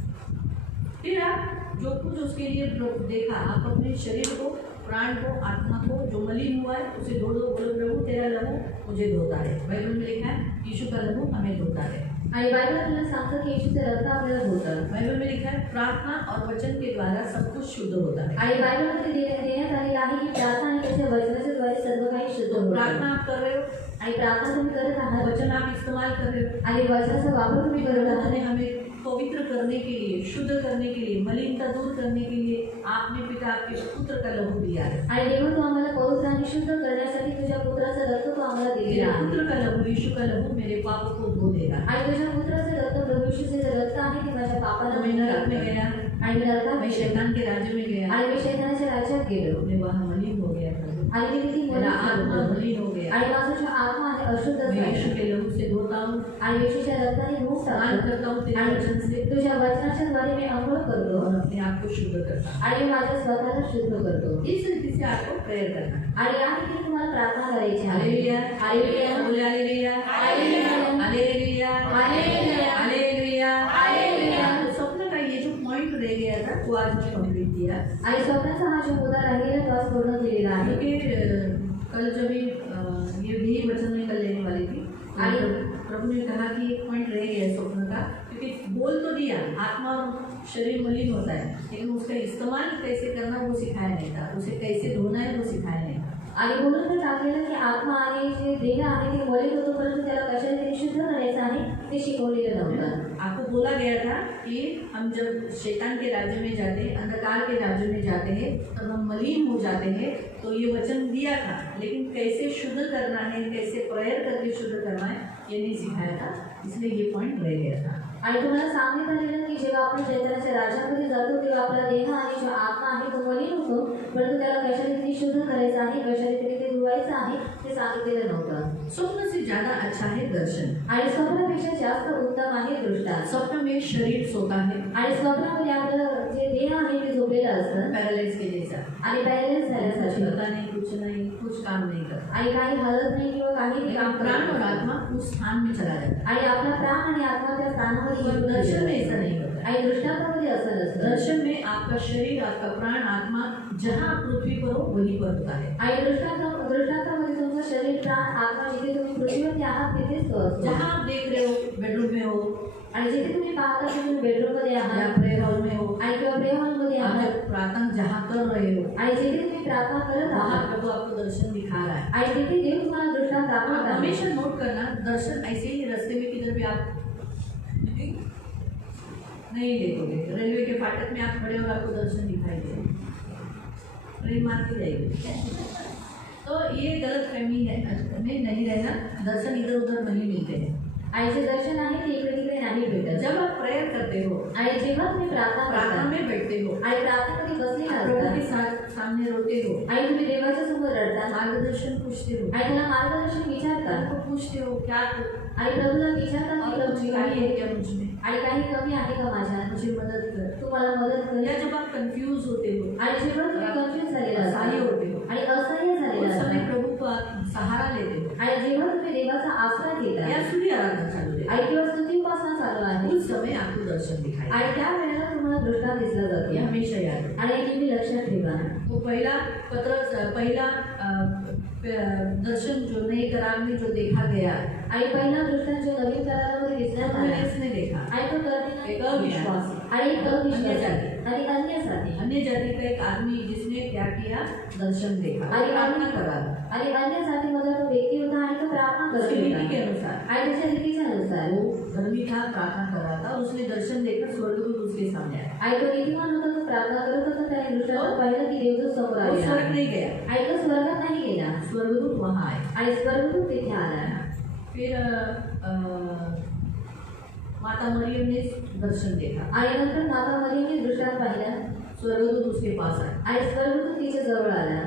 फिर आप जो कुछ उसके लिए देखा, आप अपने शरीर को, प्राण को, आत्मा को जो मलिन हुआ है उसे धो दो। बोलो प्रभु तेरा लहू मुझे धोता है। बाइबल में लिखा है यीशु का लहू हमें धोता है। आणि बायबल आपल्याला सांगतं की येशूचे रक्त आपल्याला धुतं. बाइबल में लिखा है प्रार्थना और वचन के द्वारा सब कुछ शुद्ध होता है। आणि बायबलमध्ये देण्यात आलेलं आहे की प्रार्थना आणि त्याच्या वचनाच्या द्वारे सर्व काही शुद्ध होतं. प्रार्थना आप कर रहे हो, आणि प्रार्थना तुम्ही करत आहात वचन आप इस्तेमाल कर रहे हो, आणि वचनाचा वापर तुम्ही करत आहात. उन्होंने हमें पवित्र करने के लिए, शुद्ध करने के लिए, मलिनता दूर करने के लिए आपने पिता आपके पुत्र का लहू दिया है। आणि देवा तो आम्हाला पवित्र आणि शुद्ध करण्यासाठी तुझ्या पुत्राचं रक्त तो आम्हाला मेरे दिलेला आहे. पुत्र का लहू, यीशु का लहू मेरे पापों को धो देगा। आणि तुझ्या पुत्राचं रक्त प्रभू येशूचे जे रक्त आहे ते माझ्या पापाला मैं नरक में गया, आणि मी नरकात मैं शैतान के राज्य में गया, आणि मी शैतानाच्या राज्यात गेलो. मैं वहाँ मलिन हो गया था, आणि मी तिथे मेरा मलिन आत्मा झालो. मलिन हो गया। आणि माझा जो आत्मा आहे अशुद्ध मैं झाला. यीशु के लहू से धोता हूँ, आणि येशूच्या रक्ताने धुवून स्नान टाकतो. करता हूँ तेरे वचन से आणि तुझ्या वचनाच्या द्वारे मी अंघोळ करतो और अपने आप को शुद्ध करता हूँ। आणि माझ्या स्वतःला शुद्ध करतो. इस रीति से आपको प्रेयर करना है। आणि या रीतीने तुम्हाला प्रार्थना करायची आहे. हालेलुया, हालेलुया, बोले hallelujah, hallelujah, hallelujah, hallelujah, hallelujah, hallelujah, वो आज मुझे कंप्लीट किया। आणि स्वप्नाचा हा जो मुद्दा राहिलेला तो आज पूर्ण केलेला आहे। क्योंकि कल जब ये भी वचन में कल लेने वाली थी, आणि प्रभु ने कहा कि एक पॉइंट रह गया है स्वप्न का, क्योंकि बोल तो दिया आत्मा और शरीर मलिन होता है, लेकिन उसका इस्तेमाल कैसे करना वो सिखाया नहीं था, उसे कैसे धोना है वो सिखाया नहीं था। आणि बोलून तर टाकलेलं की आत्मा आणि जे देह आहे ते मलिन होतो, परंतु त्याला कशाने तरी शुद्ध करायचं आहे ते शिकवलेलं नव्हतं। आपको बोला गया था कि हम जब शैतान के राज्य में जाते हैं, अंधकार के राज्य में जाते हैं, तब हम मलिन हो जाते हैं। तो ये वचन दिया था, लेकिन कैसे शुद्ध करना है, कैसे प्रेयर करके शुद्ध करना है, ये नहीं सिखाया था, इसलिए ये पॉइंट रह गया था। आणि तुम्हाला सांगण्यात आलेलं की जेव्हा आपण शैतानाच्या राज्यामध्ये जातो तेव्हा आपला देह आणि जो आत्मा आहे तो मलिन होतो, परंतु त्याला कशाने तरी शुद्ध करायचं आहे, कशाने तरी ते धुवायचं आहे ते सांगितलेलं नव्हतं। स्वप्न से ज्यादा अच्छा है दर्शन, आणि स्वप्नापेक्षा जास्त उत्तम आहे दृष्टांत। स्वप्न में शरीर सोता है, आणि स्वप्नामध्ये आपलं जे देह आहे ते झोपलेलं असतं पैरालाइज के जैसा, आणि पॅरालाइज झाल्यासारखं, पता नहीं, कुछ नहीं, कुछ काम नहीं करता, आणि काही हलत नाही किंवा काही काम प्राण और करत नाही। आत्मा उस स्थान में चला जाता है। आणि आपला प्राण आणि आत्मा त्या स्थानामध्ये पर दर्शन में ऐसा नहीं होता। आणि दृष्टांतामध्ये असं नसतं। दर्शन में आपका शरीर, आपका प्राण, आत्मा जहाँ पृथ्वी पर हो वहीं पर होता है। आणि दृष्टांतामध्ये तुमचं शरीर, प्राण, आत्मा जिथे तुम्ही पृथ्वीवरती आहात तिथेच तो असतो। जहाँ आप देख रहे हो, बेडरूम में हो, आणि जिथे तुम्ही पाहता की तुम्ही बेडरूममध्ये या आहात प्रेयर हॉल में हो, आणि किंवा प्रेयर हॉलमध्ये आप आहात जब प्रार्थना जहाँ कर रहे हो, आणि जिथे तुम्ही प्रार्थना करत वहाँ आहात प्रभु आपको दर्शन दिखा रहा है। आणि तिथे देव तुम्हाला दृष्टांत आप दाखवत आहे। हमेशा नोट करना, दर्शन ऐसे ही रास्ते में किधर भी आप नहीं देखोगे। रेलवे के फाटक में आप खड़े हो, आपको दर्शन दिखाई देगा, ट्रेन मार के जाएगी। तो ये गलत फहमी है में नहीं रहना, दर्शन इधर उधर नहीं मिलते हैं। आणि जे दर्शन आहे ते इकडे तिकडे नाही भेटत। जब आप प्रेयर करते हो, आणि जेव्हा तुम्ही प्रार्थना प्रार्थना करता में बैठते हो, आणि प्रार्थनेमध्ये बसलेला प्रभु के असता सामने रोते हो, आणि तुम्ही देवाच्या समोर रडता मार्गदर्शन पूछते हो, आणि त्याला मार्गदर्शन विचारता आपको पूछते हो क्या आणि प्रभूला विचारता की और प्रभू कुछ काय कमी है क्या मुझ में, आणि काही कमी आहे का माझ्यात, मुझे मदद कर। तू मला मदत कर। या जब आप कंफ्यूज होते हो, आणि जेव्हा तुम्ही कन्फ्युज झालेला असहाय असता होते हो, आणि असह्य झालेला उस समय असता प्रभु का सहारा लेते हो, आणि जेव्हा तुम्ही देवाचा आसरा घेता या सूर्य आराधना चालू है, आणि किंवा स्तुतीपासना चालू आहे उस समय आपको दर्शन दिखाई आणि त्या वेळेला तुम्हाला दृष्टांत दिसला ये जातो हमेशा याद रखना। आणि हे तुम्ही लक्षात ठेवा। वो पहला दर्शन जो नए करार में जो देखा गया, आणि पहिला दृष्टांत जो नवीन करारामध्ये दिसण्यात आला इसने देखा आणि तो करणे एक अविश्वास आणि एक अविश्वास जाती आणि अन्यासाठी अन्य जाति का एक आदमी जिसने क्या किया, दर्शन देखा आणि प्रार्थना करा आणि अन्य जातीमध्ये तो व्यक्ती होता आणि तो प्रार्थना करत उसकी रीति होता के अनुसार, आणि त्याच्या रीतीच्यानुसार वो धर्मी था, प्रार्थना कर रहा था, उसने दर्शन देखकर स्वर्गदूत उसके सामने आया। आणि तो नीतिमान होता, तो प्रार्थना करत होता, त्याने दृष्टांत पाहिलं की देवदूत समोर वो आलेला स्वर्ग नहीं गया, आणि तो स्वर्गात नाही गेला, स्वर्गदूत वहाँ आए। आणि स्वर्गदूत तिथे आला। फिर माता मरियम ने दर्शन देखा, आणि नंतर माता मरियमने दृष्टांत पाहिला स्वर्गदूत उसके पास आए। आणि स्वर्गदूत तिच्या जवळ आला।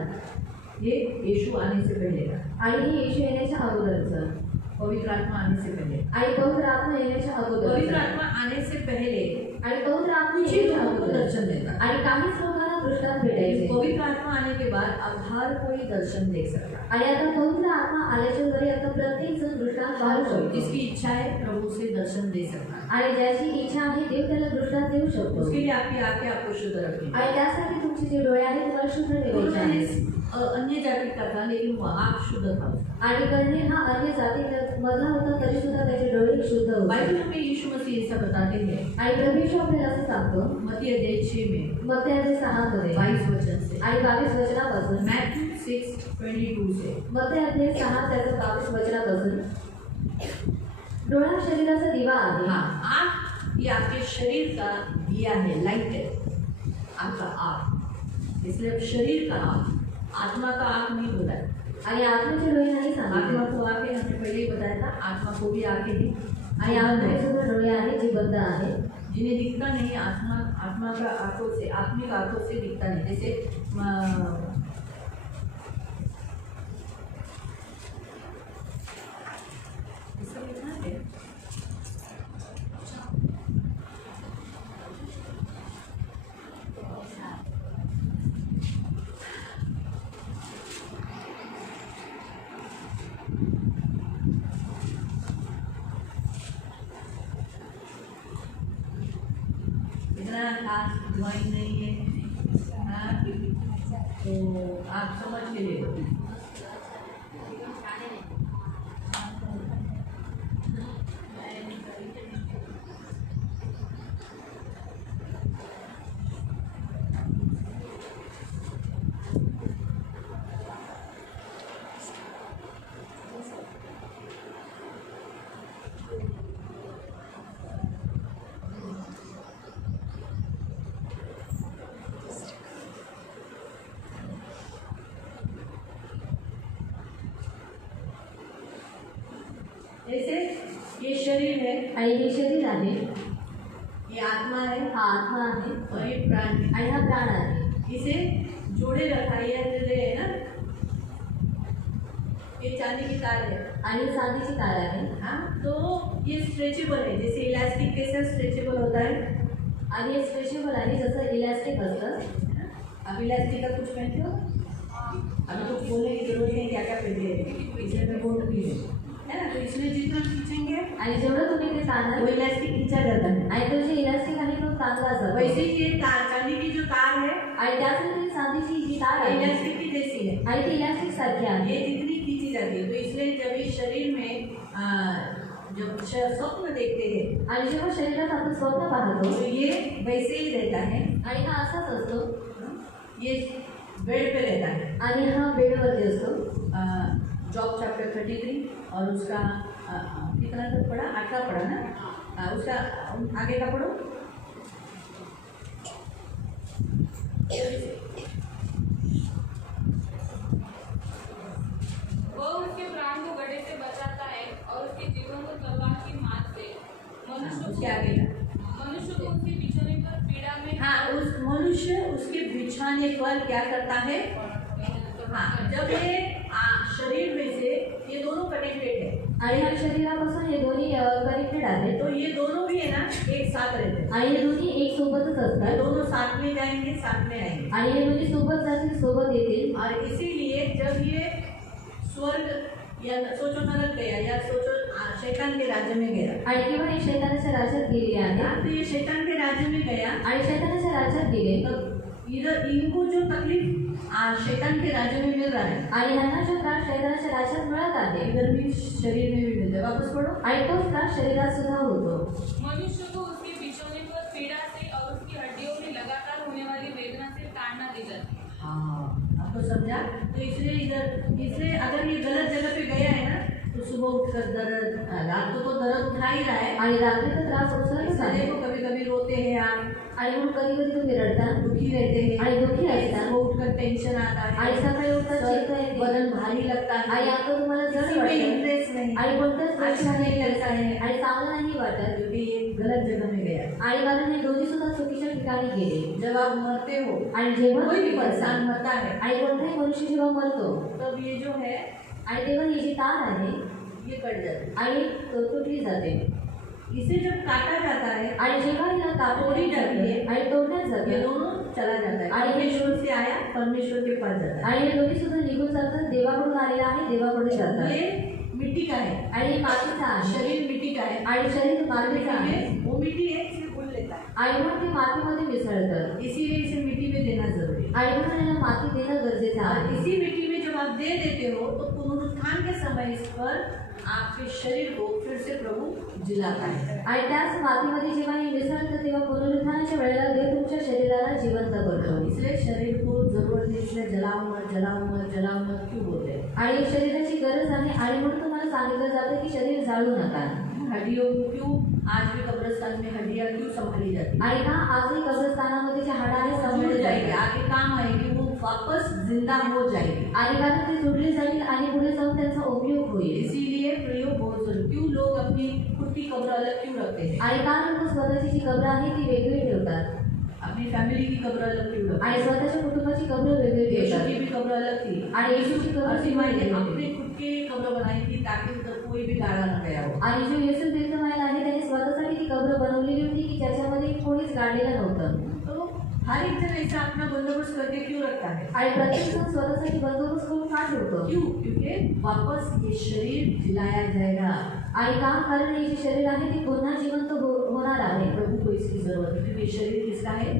ये यीशु आने से पहले का, आणि हे येशू येण्याच्या अगोदरचं पवित्र आत्मा आने से पहले, आणि पवित्र आत्मा येण्याच्या पवित्र अगोदर आत्मा आने से पहले आणि पवित्र आत्मा कुछ ही येण्याच्या लोगों को अगोदर दर्शन देता, आणि काहीच लोकांना दृष्टांत भेटायचे। पवित्र आत्मा आने के बाद अब हर कोई दर्शन देख सकता है। आणि आता पवित्र आत्मा आल्याच्या वरी आता प्रत्येक जण दृष्टांत पाहू शकतो जिसकी इच्छा है प्रभु से दर्शन दे सकता है। आणि ज्याची इच्छा आहे देव त्याला दृष्टांत देऊ शकतो। उसके लिए आपकी आंखें आपको शुद्ध रखनी आणि त्यासाठी तुमचे जे डोळे आहेत तुम्हाला शुद्ध ठेवायचे आहेत। अन्य जाति का था, लेकिन वहाँ शुद्ध था। आणि करणे हा अन्य जाती मधला होता तरी सुद्धा त्याचे डोळे शुद्ध होते। बाइबल में यीशु मसीह ऐसा बताते हैं, आणि प्रभू येशू आपल्याला असं सांगतो मत्ती अध्याय 6 में मत्ती अध्याय 6 मध्ये 22 वचन से, आणि 22 वचनापासून, मैथ्यू 6:22 से, मत्ती अध्याय 6 त्याचं 22 वचनापासून, डोळा शरीराचा दिवा आहे। हाँ, आँख ये आपके शरीर का दिया है, लाइट है आपका आँख, इसलिए अब शरीर का आँख, आत्मा का आँख नहीं बोला है। आणि आत्म्याचे डोळे नाही आत्मा सांगितले को आके हमने पहले ही बताया था, आत्मा को भी आके दी, आणि आत्म्याचे सुद्धा डोळे आहेत जे बंद आहे, जिन्हें दिखता नहीं, आत्मा का आंखों से, आत्मिक आंखों से दिखता नहीं। जैसे इसका लिखना है इतना खास ड्राइंग नहीं है, हाँ, तो आप समझ के लिए जैसे ये शरीर है, आणि हे शरीर आहे, ये आत्मा है हा आत्मा आहे और ये प्राण है। आणि हा प्राण आहे. इसे जोड़े रखा है, ये ना, ये चांदी की तार है, आणि चांदीची तार आहे. हाँ, तो ये स्ट्रेचेबल है, जैसे इलास्टिक कैसे स्ट्रेचेबल होता है, आणि हे स्ट्रेचेबल आहे जसं इलास्टिक असतं. अब इलास्टिक का कुछ पहनते हो, अभी तो बोलने की जरूरत नहीं क्या क्या पहनते हैं, इसलिए मैं बोल रही हूँ, है ना, तो इसमें जितना खींचेंगे आणि जेवढं तुम्ही ते ताणाल वो इलास्टिक खींचा जाता है। आणि तो जे इलास्टिक आहे तो ताणला जातो. वैसे ही ये चांदी की जो तार है आणि त्यासाठी चांदीची जी तार ये आहे इलास्टिक की जैसी है, आणि ती इलास्टिक सारखी आहे. ये जितनी खींची जाती है, तो इसलिए जब इस शरीर में जब स्वप्न देखते हैं आणि जेव्हा शरीरात आपण स्वप्न पाहतो तो ये वैसे ही रहता है, आणि हा असाच असतो ये बेड पे रहता है। आणि हा बेडवरती असतो. जॉब चैप्टर 33 और उसका कितना तक पढ़ा, 8 पढ़ा ना, उसका आगे का पढ़ो। वो उसके प्राण को गड्ढे से बचाता है और उसके जीवन को तलवार की मार से उसके आगे का, मनुष्य को उसके बिछोने पर पीड़ा में हाँ, उस मनुष्य उसके बिछाने पर क्या करता है, हाँ, जब ये शरीर में से ये दोनों कनेक्टेड है, आणि ह्या शरीरापासून हे दोन्ही कनेक्टेड आहेत. तो ये दोनों भी है ना एक साथ रहते हैं, आणि हे दोन्ही एक सोबतच ये असतात दोनों साथ में जाएंगे, साथ में आएंगे। आणि हे दोन्ही सोबत जातील, सोबत येतील. और इसीलिए जब ये स्वर्ग या सोचो नरक गया या सोचो शैतान के राज्य में गया, आणि केव्हा हे शैतानाच्या राज्यात गेले आहे तो ये शैतान के राज्य में गया, आणि शैतानाच्या राज्यात गेले तो इधर इनको जो तकलीफ शैतान के राज्य में मिल रहा है, आणि ह्यांना जो त्रास शैतानाच्या राज्यात मिळत आहे इधर भी शरीर में भी मिलता है। वापस पढ़ो। आणि तोच त्रास शरीरात सुद्धा होतो. मनुष्य को उसके बिछोने पर पीड़ा से और उसकी हड्डियों में लगातार होने वाली वेदना से ताड़ना दी जाती है। हाँ, आपको समझा? तो इसलिए इधर इसलिए अगर ये गलत जगह पे गया है ना, तो सुबह उठकर दर्द, रात को तो दर्द उठा ही रहा है, आणि रात्रीचा त्रास उचलतच आहे. देखो कभी कभी रोते हैं आप, आणि मग कधी कधी तुम्ही रडता दुखी रहते हैं, आणि दुःखी असता सुबह उठकर टेंशन आता है, आणि सकाळी उठता चिंता येते बदन भारी लगता आणि है, आता तुम्हाला जड किसी में वाटतं इंटरेस्ट नहीं, आणि कोणताच अच्छा प्रश्न नहीं नाही लगता है, आणि चांगलं नाही वाटत. क्योंकि ये गलत जगह में गया। आणि कारण हे दोन्ही सुद्धा चुकीच्या ठिकाणी गेले. जब आप मरते हो, आणि जेव्हा कोई भी तुम्ही इंसान मरता मरता है, आणि कोणताही मनुष्य जेव्हा मरतो तब ये जो है आणि तेव्हा ही जी तार आहे ये कट जाती है। आणि तुटली जाते. इसे जब काटा जाता है, आणि जेव्हा हिला कापली जाते आणि तोडण्यात ये जाते दोनों चला जाता है, आणि परमेश्वर से आया परमेश्वर के पास जाता है। आणि हे दोन्ही सुद्धा निघून जातात. देवाकडून आलेला आहे, देवाकडे जातात. ये मिट्टी का है, आणि हे मातीचा आहे शरीर मिट्टी का है, आणि शरीर मातीचं आहे वो मिट्टी है इसलिए भूल लेता है, आणि मग ते मातीमध्ये मिसळतं इसीलिए इसे मिट्टी में देना जरूरी है। आणि म्हणून याला माती देणं गरजेचं और आहे. इसी मिट्टी में जब आप दे देते हो तो पुनरुत्थान के समय इस पर आपके शरीर को फिर से प्रभु जिलाता है। आणि त्याच मातीमध्ये जेव्हा हे मिसळतं तेव्हा पुनरुत्थानाच्या वेळेला देव तुमच्या शरीराला जिवंत करतो. इसलिए शरीर को जरूरत है, इसलिए जलाओ मत जलाओ मत जलाओ मत क्यों बोलते हैं? आणि शरीराची गरज आहे आणि म्हणून तुम्हाला सांगितलं जातं की शरीर जाळू नका. हड्डियों को क्यों आज भी कब्रिस्तान में हड्डियाँ क्यों संभाली जाती आणि का आजही कब्रस्तानामध्ये जे हाडं आहे जुड़ सांभाळली जाएगी, जाईल आगे काम आएगी, वो वापस जिंदा हो जाएगी। आणि कारण ते जोडली जाईल आणि पुढे जाऊन त्यांचा उपयोग होईल. इसीलिए प्रयोग बहुत जरूरी। क्यों लोग अपनी खुद की कब्र अलग क्यों रखते हैं? आणि का लोक स्वतःची जी कब्र आहे ती वेगळी ठेवतात अपनी फैमिली की कब्र अलग क्यों रखते आणि स्वतःच्या कुटुंबाची कब्र वेगळी हैं? यीशु ठेवतात की भी कब्र अलग थी, आणि येशूची कब्र और ती सिवाय वेगळी ने होती. अपने खुद की कब्र बनाई थी ताकि उधर कोई भी गाड़ा न गया हो। आणि जो येशू तीर्थमाईल आहे त्याने स्वतःसाठी ती कब्र बनवलेली होती की ज्याच्यामध्ये कोणीच गाडलेलं नव्हतं. तो हर एक जन ऐसा अपना बंदोबस्त करके क्यों रखता है? आणि प्रत्येक जण स्वतःसाठी बंदोबस्त करून का ठेवतो? क्यों? क्योंकि वापस ये शरीर जिलाया जाएगा। आणि काम करणे जे शरीर आहे ते पुन्हा जिवंत होणार आहे. प्रभु को इसकी जरूरत है क्योंकि शरीर किसका है?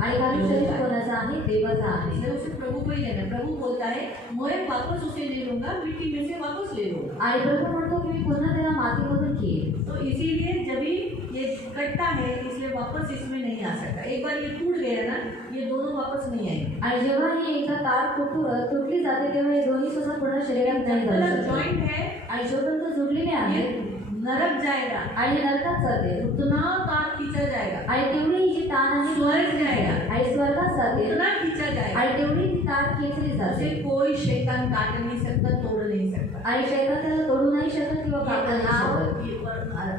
आणि कारण शरीर कोणाचं आहे? देवाचं आहे. इसलिए उसे प्रभु को ही लेना है. प्रभु बोलता है मैं वापस उसे ले लूंगा, मिट्टी में से वापस ले लूंगा. आणि प्रभू म्हणतो की मी पुन्हा त्याला मातीमधून घेईन. तो इसीलिए जब भी ये कटता है इसलिए वापस इसमें नहीं आ सकता. एक बार ये टूट गया ना, ये दोनों वापस नहीं आएंगे. आणि जेव्हा ही एकदा तार तुटली जाते तेव्हा हे दोन्ही सुद्धा पुन्हा शरीरात नाही जाऊ शकत. जॉइंट है आणि जोपर्यंत जुडलेले आहे ये नरक जाएगा आणि नरकात जाते उतना तार खींचा जाएगा. आणि तेवढी ही जी ताण आहे स्वर्ग जाएगा आणि स्वर्गात जाते उतना खींचा जाएगा. आणि तेवढी ती तार खेचली उसे जाते कोई शैतान काट नहीं सकता, तोड़ नहीं सकता. आणि शैतान त्याला तोडू नाही शकत किंवा कापू नाही शकत. ये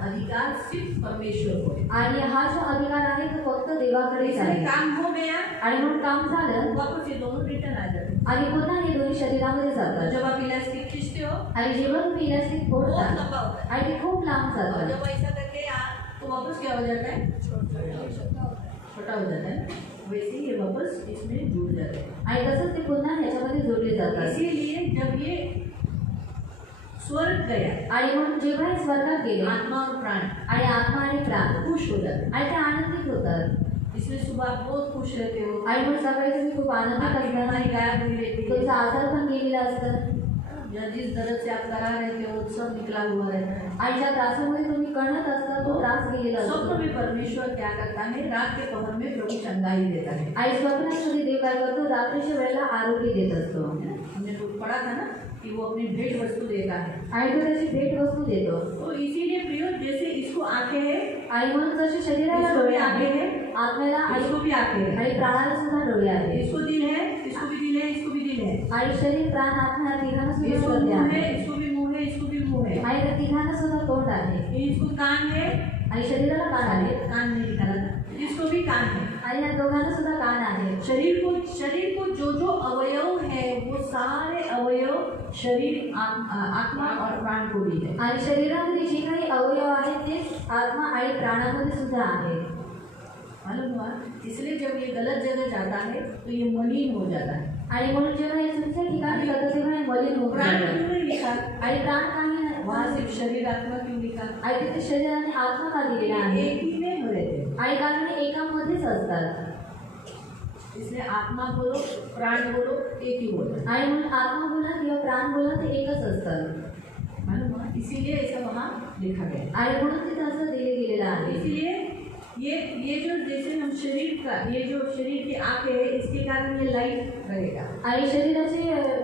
अधिकार सिर्फ परमेश्वर को है. आणि हा जो अधिकार आहे तो फक्त देवाकडेच इसलिए आहे. काम हो गया, आणि म्हणून काम झालं वापस ये दोनों रिटर्न आ जाते. आणि पुन्हा हे दोन्ही शरीरामध्ये जातात. जब आप इलास्टिक खींचते हो आणि जेव्हा तुम्ही इलास्टिक बहुत फोडतात लंबा होता है, आणि ते खूप लांब और जातात जब ऐसा करके तो वापस क्या हो जाता है? छोटा हो जाता है. वैसे ही ये वापस इसमें जुड़ जाते हैं. आणि तसंच ते पुन्हा ह्याच्यामध्ये जोडले जातात. इसीलिए जब ये स्वर्ग गया, आणि म्हणून जेव्हा हे स्वर्गात गेले आत्मा और प्राण आणि आत्मा आणि प्राण खुश हो जाते हैं. आणि ते आनंदित होतात. इसलिए सुबह आप बहुत खुश रहते हो. आणि म्हणून सकाळी तुम्ही खूप आनंदित आपकी असतात. बीमारी गायब हुई रहती है. तुमचा आजार पण गेलेला असतं या जिस दर्द से आप करा रहते हो सब निकला हुआ रहता है. आणि ज्या त्रासामध्ये तुम्ही कणत असता तो त्रास गेलेला स्वप्न असतो. में परमेश्वर क्या करता है? रात के पहर में प्रभु चंगाई देता है. आणि स्वप्नामध्ये देव काय करतो? रात्रीच्या वेळेला आरोग्य देत असतो. हमने तो पढ़ा था ना कि वो अपनी भेंट वस्तु देता है. आणि तो त्याची भेट वस्तू देतो. तो इसीलिए प्रियो जैसे इसको आंखें है, आणि म्हणून जसे शरीराला इसको डोळे भी आंखें आहेत है, आत्म्याला आणि इसको भी आंखें है. आणि प्राणाला सुद्धा डोळे आहेत. इसको दिल है, इसको भी दिल है, इसको भी दिल है. आणि शरीर प्राण आत्मा या तिघांना सुद्धा इसको डोळे मुंह है, आहेत. इसको भी मुंह है, इसको भी मुंह है. आणि त्या तिघांना सुद्धा तोंड आहे. इसको कान है, आणि शरीराला कान आहे. कान नहीं निकाला था. इसको भी कान है. आणि या दोघांना सुद्धा कान आहे. शरीर को जो जो अवयव है वो सारे अवयव शरीर आत्मा और प्राण को भी है. आणि शरीरामध्ये जे काही अवयव आहेत ते आत्मा आणि प्राणामध्ये सुद्धा आहे. मालूम हुआ? इसलिए जब ये गलत जगह जाता है तो ये मलिन हो जाता है. आणि म्हणून जेव्हा हे चुकीच्या ठिकाणी जातं तेव्हा हे मलिन होऊन प्राण जातं. क्यों नहीं लिखा? आणि प्राण काही नाही. वहाँ सिर्फ शरीर आत्मा क्यों लिखा? आणि तिथे शरीर आणि आत्मा का दिलेला ये आहे. एक ही में रहते हैं. आणि कारण हे एकामध्येच असतात. इसलिए आत्मा बोलो प्राण बोलो एक ही बोलो. आणि म्हणून आत्मा बोला किंवा प्राण बोला ते एकच असतात. मालूम हुआ? इसीलिए ऐसा वहाँ लिखा गया. आणि म्हणून तिथं असं दिले गेलेलं आहे. इसलिए ये जो जैसे हम शरीर का ये जो शरीर की आंखें है इसके कारण ये लाइट रहेगा. आणि शरीराचे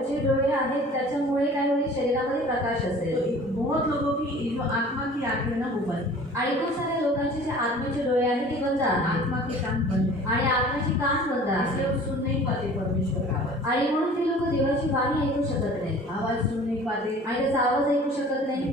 जे डोळे आहेत त्याच्यामुळे काय होईल? शरीरामध्ये प्रकाश तो असेल. बहुत लोगों की जो आत्मा की आंखें ना वो बंद. आणि खूप साऱ्या लोकांचे जे आत्म्याचे डोळे आहेत ते बंद आहेत. आत्मा के कान बंद है. आणि आत्म्याचे कान बंद आहे. इसलिए वो सुन नहीं पाते परमेश्वर का आवाज. आणि म्हणून ते लोक देवाची वाणी ऐकू शकत नाही. आवाज सुन नहीं पाते, आणि त्याचा आवाज ऐकू शकत नाही.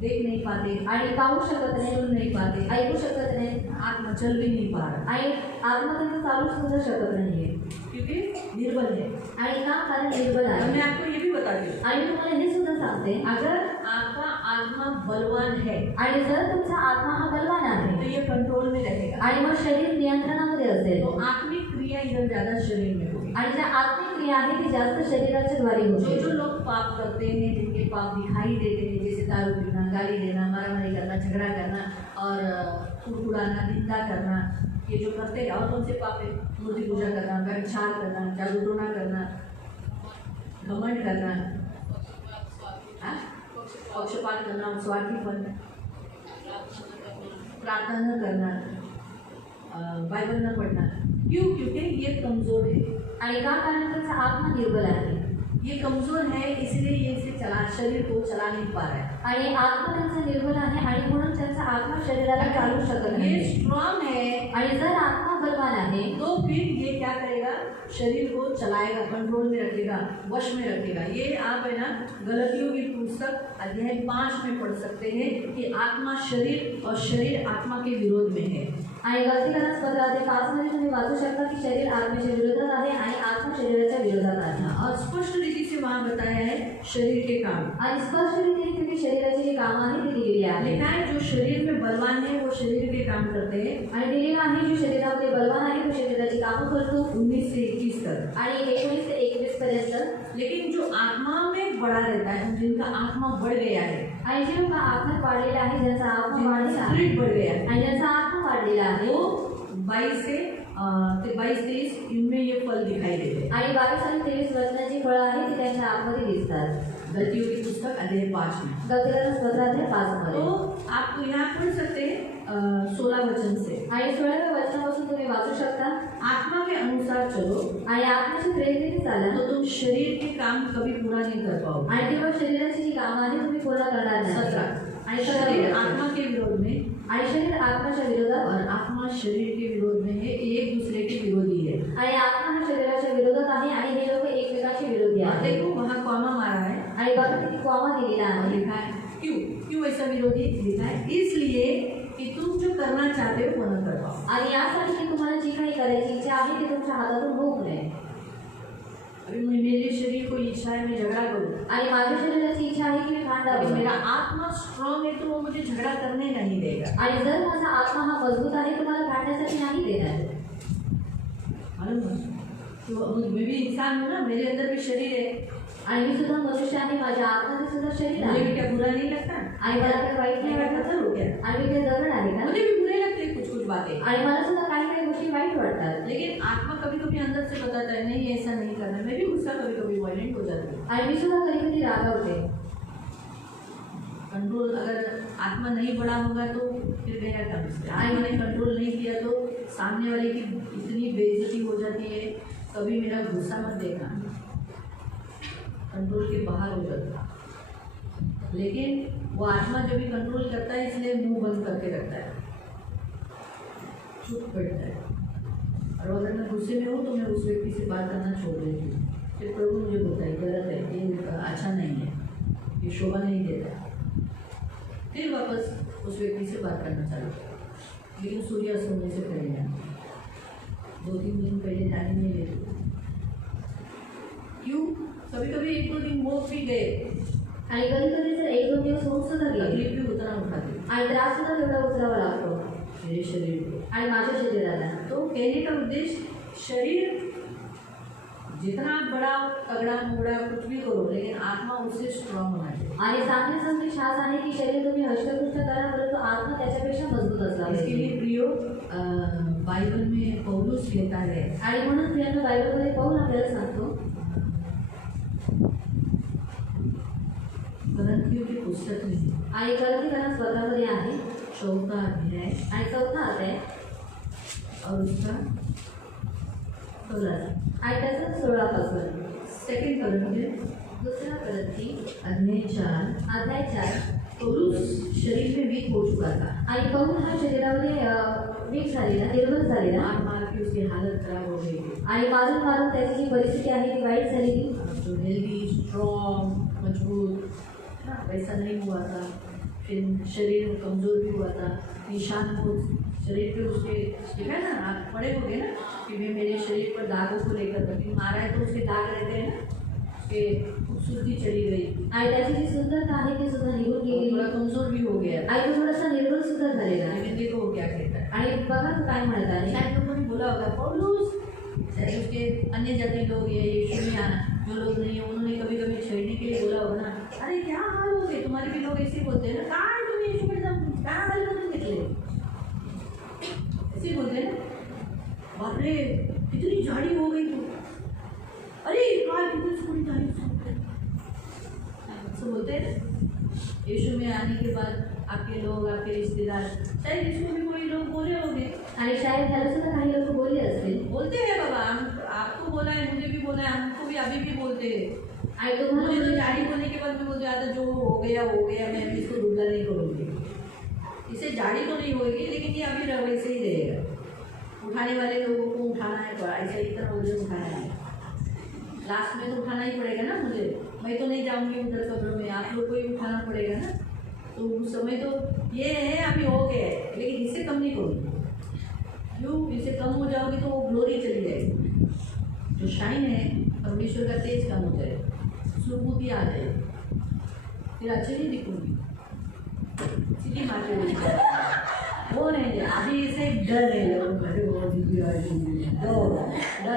देख नहीं पाते, आणि पाहू शकत नाही. सुन नहीं पाते, ऐकू शकत नाही. आत्मा चल भी नहीं पा रहा आणि आत्मा त्यांना चालू सुद्धा शकत नाहीये. क्योंकि निर्बल है. आणि का? कारण निर्बल और आहे. मैं आपको ये भी बताती हूँ, आणि मी तुम्हाला हे सुद्धा सांगते, अगर आपका आत्मा बलवान है आणि जर तुमचा आत्मा हा बलवान तो आहे ये कंट्रोल में रहेगा. आणि मग शरीर नियंत्रणामध्ये असेल तो आत्मिक क्रिया इधर ज्यादा शरीर में होगी. आणि ज्या आत्मिक क्रिया आहे ती जास्त शरीराच्या द्वारे जो होते. जो लोग पाप करते हैं, जिनके पाप दिखाई देते हैं, जैसे दारू पीना, गाली देना, मारामारी करना, झगड़ा करना और कुड़कुड़ाना, निंदा करना, ये जो करते हैं और कौन से पाप है? मूर्ति पूजा करना, व्यभिचार करना, जादू टोना करना, घमंड करना, हाँ? पक्षपात करना, स्वार्थीपन, प्रार्थना न करना, बाइबल न पढ़ना. क्यों? क्योंकि ये कमज़ोर है. आणि का? कारण त्यांचा आत्मा निर्बल आहे. ये कमज़ोर है इसलिए ये इसे शरीर को चला नहीं पा रहा है. आणि आत्मा त्यांचा निर्बल आहे आणि म्हणून त्यांचा आत्मा शरीराला चालू शकत ये नाही. स्ट्रांग है आणि जर आत्मा बलवान आहे तो फिर ये क्या करेगा? शरीर को चलाएगा, कंट्रोल में रखेगा, वश में रखेगा. ये आप है ना गलतियों की पुस्तक अध्याय 5 में पढ़ सकते हैं कि आत्मा शरीर और शरीर आत्मा के विरोध में है. आणि गलतीकरणास पत्र अध्याय 5 मध्ये तुम्ही वाचू शकता की शरीर आत्म्याच्या विरोधात आहे आणि आत्मा शरीराच्या विरोधात आहे. और स्पष्ट रीति से वहाँ बताया है शरीर के काम. आणि स्पष्ट रीतीने तिथे शरीराची जी कामं आहे ती दिलेली आहे. लिखा है जो शरीर में बलवान है वो शरीर के काम करते हैं. आणि दिलेलं आहे जो शरीरामध्ये बलवान आहे तो शरीराची त्याची कामं करतो 19 से 21 तक। आणि 19 ते 21 पर्यंत। लेकिन जो आत्मा में बड़ा रहता है, जिनका आत्मा बढ़ गया है, आणि जे लोक आत्मा वाढलेला आहे, ज्यांचा आत्मा जिनका वाढलेला आहे स्पिरिट बढ़ गया है, आणि ज्यांचा आत्मा वाढलेला आहे, वो 22 से 22-23 इनमें ये फल दिखाई देते हैं। आणि 22 आणि 23 वचनाची फळं आहेत ती त्यांच्या आतमध्ये दिसतात। गलतियों की पुस्तक अध्याय 5 में। गलतियों पत्र अध्याय 5 मध्ये। तो आप यहाँ पढ़ सकते हैं 16 वचन से। आणि 16व्या वचनापासून तुम्ही वाचू शकता। आत्मा के अनुसार चलो आणि आत्म्याच्या प्रेरणेने चाला तो तुम शरीर के काम कभी पूरा नहीं कर पाओगे। आणि तेव्हा शरीराची जी कामं आहेत तुम्ही पूर्ण करणार नाही। 17 आणि शरीर आत्मा के विरोध में आणि शरीर आत्म्याच्या विरोधात और आत्मा शरीर के विरोध में है, एक दूसरे के विरोधी है। आणि आत्मा हा शरीराच्या विरोधात आहे आणि हे लोक एकमेकांचे विरोधी और आहेत। देखो वहाँ कॉमा मारा है आणि बघा किती कॉमा दिलेला और आहे। लिखा है क्यों क्यों ऐसा विरोधी लिखा है, इसलिए कि तुम जो करना चाहते हो वो न कर पाओ। आणि यासाठी की तुम्हाला जी काही करायची इच्छा आहे ती तुमच्या हातातून होऊ नये। अभी मेरे शरीर को इच्छा है मैं झगड़ा करूँ, आणि माझ्या शरीराची इच्छा आहे की मी अभी भांडावं। मेरा आत्मा स्ट्रांग है तो वो मुझे झगड़ा करने नहीं देगा। आणि जर माझा आत्मा हा मजबूत आहे तुम्हाला भांडण्यासाठी नाही देणार। मालूम है? तो मैं भी इंसान हूँ ना, मेरे अंदर भी शरीर है, आणि मी सुद्धा मनुष्य आहे, माझ्या आत्म्यात सुद्धा शरीर मुझे आहे। भी क्या बुरा नहीं लगता? आणि मला काही वाईट नाही मैं वाटत। पत्थर हो गया, आणि मी काही दगड आहे का? मुझे भी बुरे लगते हैं कुछ कुछ बातें, आणि मला सुद्धा काही काही गोष्टी वाईट वाटतात। लेकिन आत्मा कभी कभी अंदर से बताता है नहीं ऐसा नहीं करना। मैं भी गुस्सा कभी कभी वायलेंट हो जाती हूँ। आणि मी सुद्धा कधी कधी रागावते। कंट्रोल अगर आत्मा नहीं बड़ा होगा तो फिर गया काम से। आत्मा ने कंट्रोल नहीं किया तो सामने वाले की इतनी बेइज्जती हो जाती है। कभी मेरा गुस्सा मत देखना, कंट्रोल के बाहर हो जाता है। लेकिन वो आत्मा जब भी कंट्रोल करता है इसलिए मुंह बंद करके रखता है, चुप बैठता है। और अगर मैं गुस्से में हूँ तो मैं उस व्यक्ति से बात करना छोड़ देती हूँ। फिर प्रभु मुझे बोलता है गलत है, ये अच्छा नहीं है, ये शोभा नहीं देता। फिर वापस उस व्यक्ति से बात करना चालू करो, लेकिन सूर्य अस्त होने से पहले जाना, 2-3 दिन पहले जाने नहीं देती। क्यों? कभी कभी 1-2 दिन वो भी गए, आणि कधी कधी जर 1-2 दिवस होऊन सुद्धा गेले तकलीफ भी उतना उठाते आणि त्रास सुद्धा तेवढा उचलावा लागतो मेरे शरीर को। आणि माझ्या शरीराला। तो कहने का उद्देश्य शरीर जितना आप बड़ा तगड़ा मुगड़ा कुछ भी करो, लेकिन आत्मा उससे स्ट्रांग होना चाहिए। आणि सांगण्याचा शास आहे की शरीर तुम्ही हष्टपुष्ट करा परंतु आत्मा त्याच्यापेक्षा मजबूत असला इसके पाहिजे। लिए प्रियो बाइबल में पौलुस कहता है, आणि म्हणून प्रियांनो बायबलमध्ये पौल आपल्याला सांगतो गलतियों की पुस्तक में आणि गलतीकरण स्वतःमध्ये आहे 4 अध्याय आणि 4था अध्याय और उसका 16 आणि त्याचं 16 पासून 2 Corinthians दुसरा करंथी अध्याय 4। अध्याय 4। पौलुस शरीर में वीक हो चुका था, आणि पौल हा शरीरामध्ये वीक झालेला, निर्बल झालेला मार मार के उसकी हालत खराब हो गई थी। आणि मारून मारून त्याची जी परिस्थिती आहे ती वाईट झालेली। तो हेल्दी स्ट्रॉन्ग मजबूत वैसा नहीं हुआ था। फिर शरीर कमज़ोर भी हुआ था, निशान को शरीर पे उसके देखा है ना, आप पड़े हो गए ना कि मैं मेरे शरीर पर दागों को लेकर कभी मारा है तो उसके दाग रहते हैं ना, उसके खूबसूरती चली गई आणि त्याची जी सुंदरता आहे ती सुद्धा निघून और गेली थोड़ा कमज़ोर भी हो गया। आणि तो थोडासा निर्बल सुद्धा झालेला आहे। लेकिन देखो वो क्या कहता है, आणि बघा तो काय म्हणत आहे। शायद लोगों ने बोला होगा पौलुस, शायद उसके अन्य जाति लोग या यीशु में जो लोग नहीं है उन्होंने कभी कभी छेड़ने के लिए बोला होगा ना, अरे क्या हाल हो गए तुम्हारे भी लोग ऐसे बोलते हैं ना, कहाँ तुम यीशु के साथ कहाँ हाल हो तुम निकले, ऐसे बोलते हैं ना। बाप रे कितनी झाड़ी हो गई तू, अरे कहाँ कितनी थोड़ी झाड़ी ऐसे बोलते हैं ना। यीशु में आने के बाद आपके लोग आपके रिश्तेदार शायद इसको भी कोई लोग बोले होंगे, आणि शायद ह्याला सुद्धा काही लोक बोलले असतील। बोलते हैं बाबा, हम आपको बोला है मुझे भी बोला है, हमको भी अभी भी बोलते हैं। आणि तुम्हाला मुझे तो झाड़ी बोलने के बाद भी बोलते आता जो हो गया मैं अभी इसको दुबला नहीं करूँगी, इससे झाड़ी तो नहीं होगी लेकिन ये अभी वैसे ही रहेगा। उठाने वाले लोगों को उठाना है तो ऐसा इतना वजन उठाना है, लास्ट में तो उठाना ही पड़ेगा ना मुझे, मैं तो नहीं जाऊँगी उधर कब्रों में, आप लोग को ही उठाना पड़ेगा ना। तो उस समय तो ये है अभी हो गया है लेकिन इससे कम नहीं करूँगी, क्यों? इससे कम हो जाओगी तो वो ग्लोरी चली जाएगी, जो शाइन है परमेश्वर का तेज कम हो जाएगा, सुबुद्धि आ जाएगी, फिर अच्छे नहीं दिखूंगी, सीधी मारते हुए वो नहीं है। अभी इसे डर है लोगों को,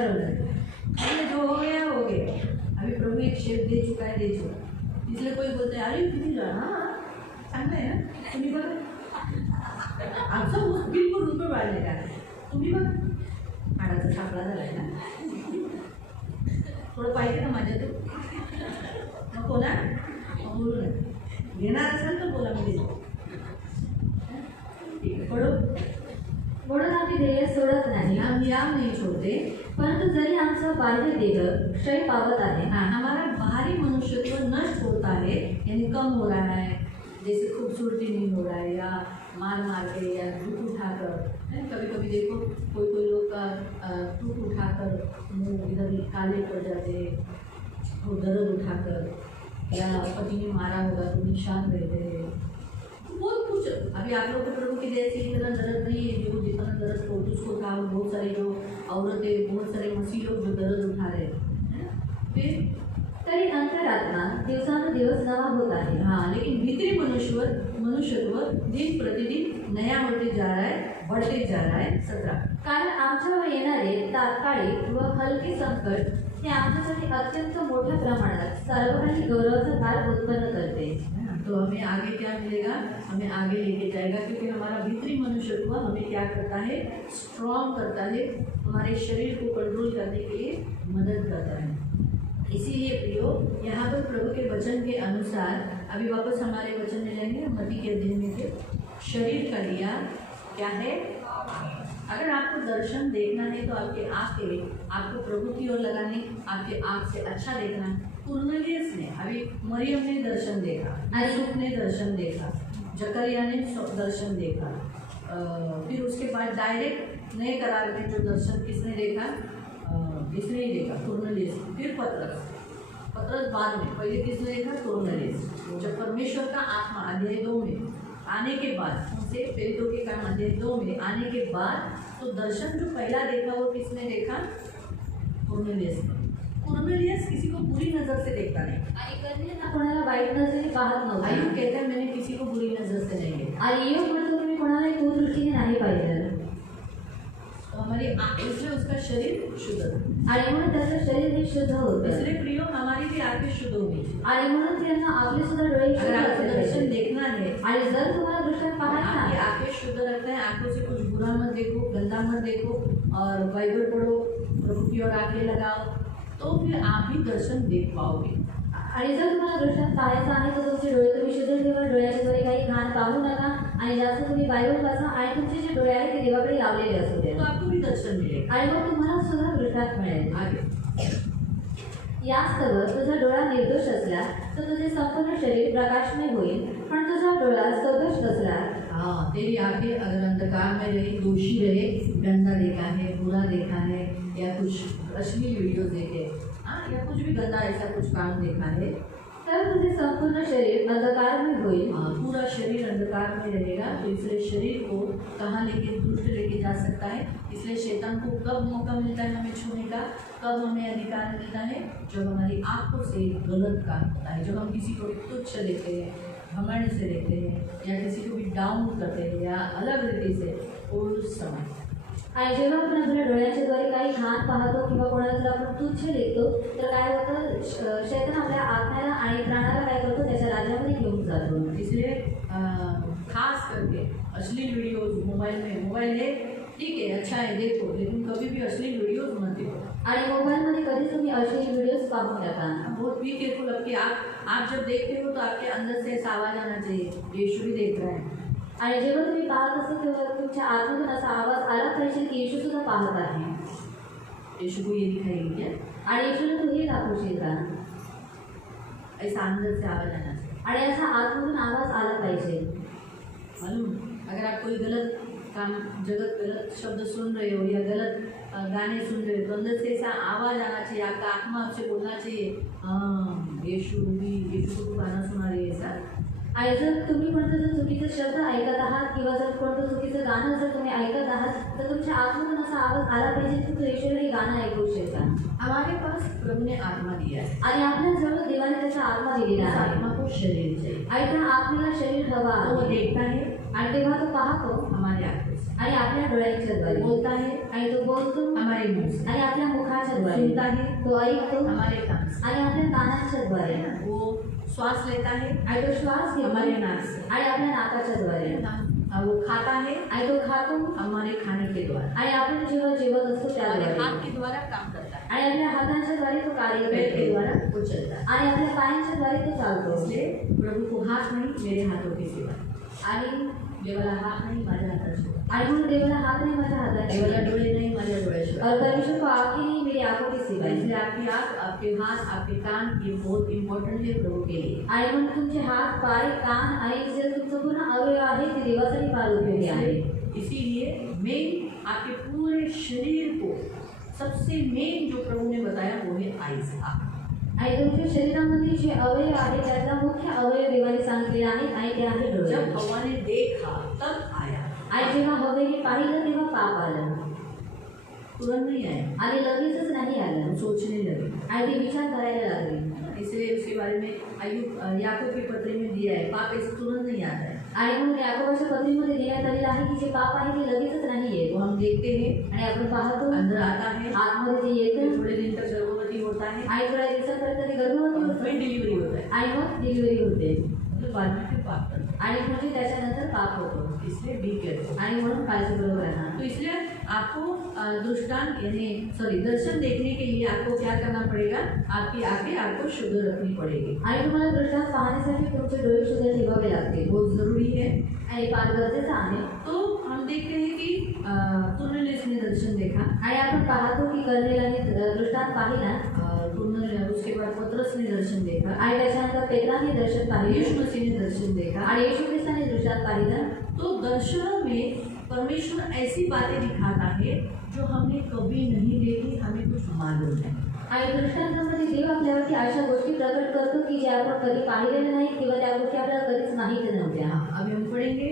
बरोबर म्हणजे जो हो गया अभी प्रभू एक शेप दे चुका है इसलिए कोई बोलते हैं अरे किती जण हां चांगलं आहे ना तुम्ही बघा आमचं ऊस बिलकुल रुपये वाढले का तुम्ही बघा हाडाचा सापळा झालाय ना थोडं पाहिजे का माझ्या तू नको ना बोलू नये घेणार असेल तर बोला मी देतो ठीक आहे पडू म्हणून आम्ही ध्येय सोडत नाही हम याम नहीं छोड़ते परंतु जरी आमचा बाह्य देह क्षय पावत आहे हाँ हमारा बाहरी मनुष्यत्व नष्ट होता है यानी कम हो रहा है जैसे खूबसूरती नहीं हो रहा है या मार के या टूट उठाकर कभी कभी देखो कोई लोग का टूट उठाकर मुँह इधर काले पड़ जाते वो दर्द उठाकर या पति ने मारा होगा तो निशान रहते हैं बहुत कुछ अभी आप लोग को प्रभु की जैसे इतना दर्द नहीं है जो जितना दर्द फोटोज को था बहुत सारे जो औरतें बहुत सारे मसीह लोग जो दर्द उठा रहे हैं फिर तरी अंतरात्मा दिवसानुदिवस नवा होत आहे हाँ लेकिन भीतरी मनुष्यत्व दिन प्रतिदिन नया होते जा रहा है बढ़ते जा रहा है 17 कारण आमच्यावर येणारे तात्कालिक व हलके संकट हे आमच्यासाठी अत्यंत मोठ्या प्रमाणात सर्व काही गौरवाचा भार उत्पन्न करते तो हमें आगे क्या मिलेगा हमें आगे लेके जाएगा क्योंकि हमारा भीतरी मनुष्यत्व हमें क्या करता है स्ट्रॉन्ग करता है हमारे शरीर को कंट्रोल करने के लिए मदद करता है इसीलिए प्रियो यहाँ पर प्रभु के वचन के अनुसार अभी वापस हमारे वचन में लेंगे मती के अध्ययन में से शरीर का लिया क्या है अगर आपको दर्शन देखना है तो आपके आपको प्रभु की ओर लगाने आपके आँख से अच्छा देखना कुर्नेलियस ने अभी मरियम ने दर्शन देखा यूसुफ ने दर्शन देखा जकरिया ने दर्शन देखा फिर उसके बाद डायरेक्ट नए करार में जो दर्शन किसने देखा इसने ही देखा कुर्नेलियस फिर पतरस बाद में पहले किसने देखा कुर्नेलियस जब परमेश्वर का आत्मा अध्याय 2 में आने के बाद उनसे प्रेरितों के काम अध्याय 2 में आने के बाद तो दर्शन जो पहला देखा वो किसने देखा कुर्नेलियस ने कुर्नेलियस किसी को बुरी नजर से देखता नहीं आणि कन्येला कोणाला वाईट नजरेने पाहत नव्हता आयुब कहता है मैंने किसी को बुरी नजर से नहीं देखा आणि योग म्हणतो की मी कोणालाही कुदृष्टीने नाही पाहिलं तो हमारी इसलिए उसका शरीर शुद्ध था आणि म्हणून त्याचं शरीर हे शुद्ध होतं इसलिए प्रियो हमारी भी आंखें शुद्ध होनी चाहिए आणि म्हणून त्यांना आपले सुद्धा डोळे अगर शुद्ध आपको असले दर्शन पाहिजे. देखना है आणि जर तुम्हाला दृष्टांत पाहायचा आपकी आहे आंखें शुद्ध रखना है आंखों से कुछ बुरा मत देखो गंदा मत देखो और बाइबल पढ़ो प्रभु की ओर आंखें लगाओ तो फिर आप भी दर्शन देख पाओगे आणि जर तुम्हाला दृष्टांत पाहायचा आहे तर तुमचे डोळे तुम्ही शुद्ध ठेवा डोळ्याच्या द्वारे काही घाण पाहू नका आणि जास्त तुम्ही बायबल वाचा आणि तुमचे जे डोळे आहेत ते देवाकडे लावलेले असू द्या तो आपको भी दर्शन मिलेगा आणि मग तुम्हाला सुद्धा दृष्टांत मिळेल आगे यास्तव तुझा डोळा निर्दोष असला तर तुझे संपूर्ण शरीर प्रकाशमय होईल पण तुझा डोळा सदोष असला हाँ तेरी आंखें अगर अंधकार में रही दोषी रहे गंदा देखा है बुरा देखा है या कुछ अश्लील वीडियो देखे हाँ या कुछ भी गंदा ऐसा कुछ काम देखा है तर तुझे संपूर्ण शरीर अंधकारमय होईल पूरा शरीर अंधकार में रहेगा तो इसलिए शरीर को कहाँ लेके दुष्ट लेके जा सकता है इसलिए शैतान को कब मौका मिलता है हमें छूने का कब हमें अधिकार मिलता है जब हमारी आंखों से गलत काम होता है जब हम किसी को तुच्छ देखते हैं घमंड से देखते हैं या किसी को भी डाउन करते हैं या अलग रीति से उस समय आणि जेव्हा आपण आपल्या डोळ्याच्या द्वारे काही घाण पाहतो किंवा कोणाला जर आपण तुच्छ लेखतो तर काय होतं शैतान आपल्या आत्म्याला आणि प्राणाला काय करतो त्याच्या राज्यामध्ये घेऊन जातो इसलिए खास करके अश्लील वीडियोज मोबाइल है ठीक है अच्छा है देखो लेकिन कभी भी अश्लील वीडियोज मत देखो आणि मोबाईलमध्ये कधीच तुम्ही अश्लील व्हिडिओज पाहू नका बहुत बी केयरफुल अब कि आप जब देखते हो तो आपके अंदर से ऐसा आवाज आना चाहिए यीशु भी देख रहा है आणि जेव्हा तुम्ही पाहत असता तेव्हा तुमच्या आतमधून असा आवाज आला पाहिजे की येशू सुद्धा पाहत आहे यीशु को ये दिखाएगी क्या आणि येशूला तू हे दाखवशील का ऐसा अंदर से आवाज आना चाहिए आणि असा आतमधून आवाज आला पाहिजे मालूम अगर आप कोई गलत काम गलत शब्द सुन रहे हो या गलत गाने सुन रहे हो तो अंदर से ऐसा आवाज़ आना चाहिए आपका आत्मा आपसे बोलना चाहिए हाँ यीशु को गाना सुना रही है ऐसा आणि जर तुम्ही कोणतं जर चुकीचे शब्द ऐकत आहात किंवा जर कोणतं चुकीचं गाणं जर तुम्ही ऐकत आहात तर तुमच्या आतमधून असा आवाज आला पाहिजे की तू येशूला हे गाणं ऐकू शकता हमारे पास प्रभु ने आत्मा दिया है आणि आपल्या जवळ देवाने त्याचा आत्मा दिलेला उस आहे आत्मा को शरीर चाहिए आणि त्या आत्म्याला शरीर हवा तो वो आहे देखता है आणि तेव्हा तो पाहतो हमारे आंखों से आणि आपल्या डोळ्यांच्या द्वारे बोलता है आणि तो बोलतो हमारे मुंह से, आणि आपल्या मुखाच्या द्वारे सुनता है तो ऐकतो हमारे कान से, आणि आपल्या कानाच्या द्वारे वो श्वास लेता है आणि तो श्वास घेतो हमारे नाक से, आणि आपल्या नाकाच्या द्वारे वो खाता है आणि तो खातो हमारे खाने के द्वारा, आणि आपण जेव्हा जेवत असतो हमारे त्याद्वारे हाथ के द्वारा काम करता है, आणि आपल्या हातांच्या द्वारे तो कार्य पैर के करतो द्वारा वो चलता है। आणि आपल्या पायांच्या द्वारे तो चालतो इसलिए प्रभु को हाथ नहीं मेरे हाथों के सिवा, आणि देवाला हात नाही माझ्या हाताशिवाय, आणि म्हणून देवाला हात नाही माझ्या हाताची देवाला डोळे नहीं माझ्या डोळ्याशिवाय। और परमेश्वर को आंखें नहीं मेरी आंखों की सिवाय इसलिए आपकी आँख, आपके हाथ, आपके कान ये बहुत इम्पोर्टेंट है प्रभु के लिए। आणि म्हणून तुमचे हात पाय कान आणि जे तुमचं पूर्ण अवयव आहे ते देवासाठी फार उपयोगी आहे इसीलिए मेन आपके पूरे शरीर को सबसे मेन जो प्रभु ने बताया वो है आईज, आँख। आणि तुमच्या शरीरामध्ये जे अवयव आहे त्यातला मुख्य अवयव देवाने सांगितलेला आहे आणि ते आहे डोळे जब हवा ने देखा तब आया, आणि जेव्हा हवेने पाहिलं तेव्हा पाप आलं तुरंत नहीं आया, आणि लगेचच नाही आलं हम सोचने लगे। आणि ते विचार करायला लागले इसलिए उसके बारे में याकूब की पत्री में दिया है, पाप ऐसे तुरंत नहीं आता है। आणि म्हणून याकोबाच्या पत्रीमध्ये देण्यात आलेलं आहे की जे पाप आहे ते लगेचच नाही येत वो हम देखते हैं, आणि आपण पाहतो अंदर आता है, आतमध्ये ते फिर येतं थोड़े दिन तक गर्भवती होता है, आणि थोड्या दिवसापर्यंत ते गर्भवती और होते फिर डिलीवरी होता है, आणि मग डिलिव्हरी होते मतलब बाद में फिर पाप करता आणि म्हणजे त्याच्यानंतर पाप होतो है। इसलिए बी केयरफुल। आणि म्हणून काळजीपूर्वक राहा तो इसलिए आपको दृष्टांत यानी दर्शन देखने के लिए आपको क्या करना पड़ेगा, आपकी आंखें आपको शुद्ध रखनी पड़ेगी, आणि तुम्हाला दृष्टांत पाहण्यासाठी तुमचे डोळे शुद्ध ठेवावे लागतील बहुत जरूरी है। आणि फार गरजेचं आहे तो हम देखते हैं कि तुर्नेलिस ने दर्शन देखा, आणि आपण पाहतो की कर्नेलाने दृष्टांत पाहिला उसके बाद पतरस ने दर्शन देखा, आणि त्याच्यानंतर पेत्राने दर्शन पाहिलं यीशु मसीह ने दर्शन देखा। आणि येशू ख्रिस्ताने दृष्टांत पाहिलं तो दर्शनों में परमेश्वर ऐसी बातें दिखाता है जो हमने कभी नहीं देखी, हमें कुछ मालूम है। आणि दृष्टांतामध्ये देव आपल्यावरती अशा गोष्टी प्रकट करतो की ज्या आपण कधी पाहिलेल्या नाही किंवा त्या गोष्टी आपल्याला कधीच माहिती नव्हत्या अभी हम पढ़ेंगे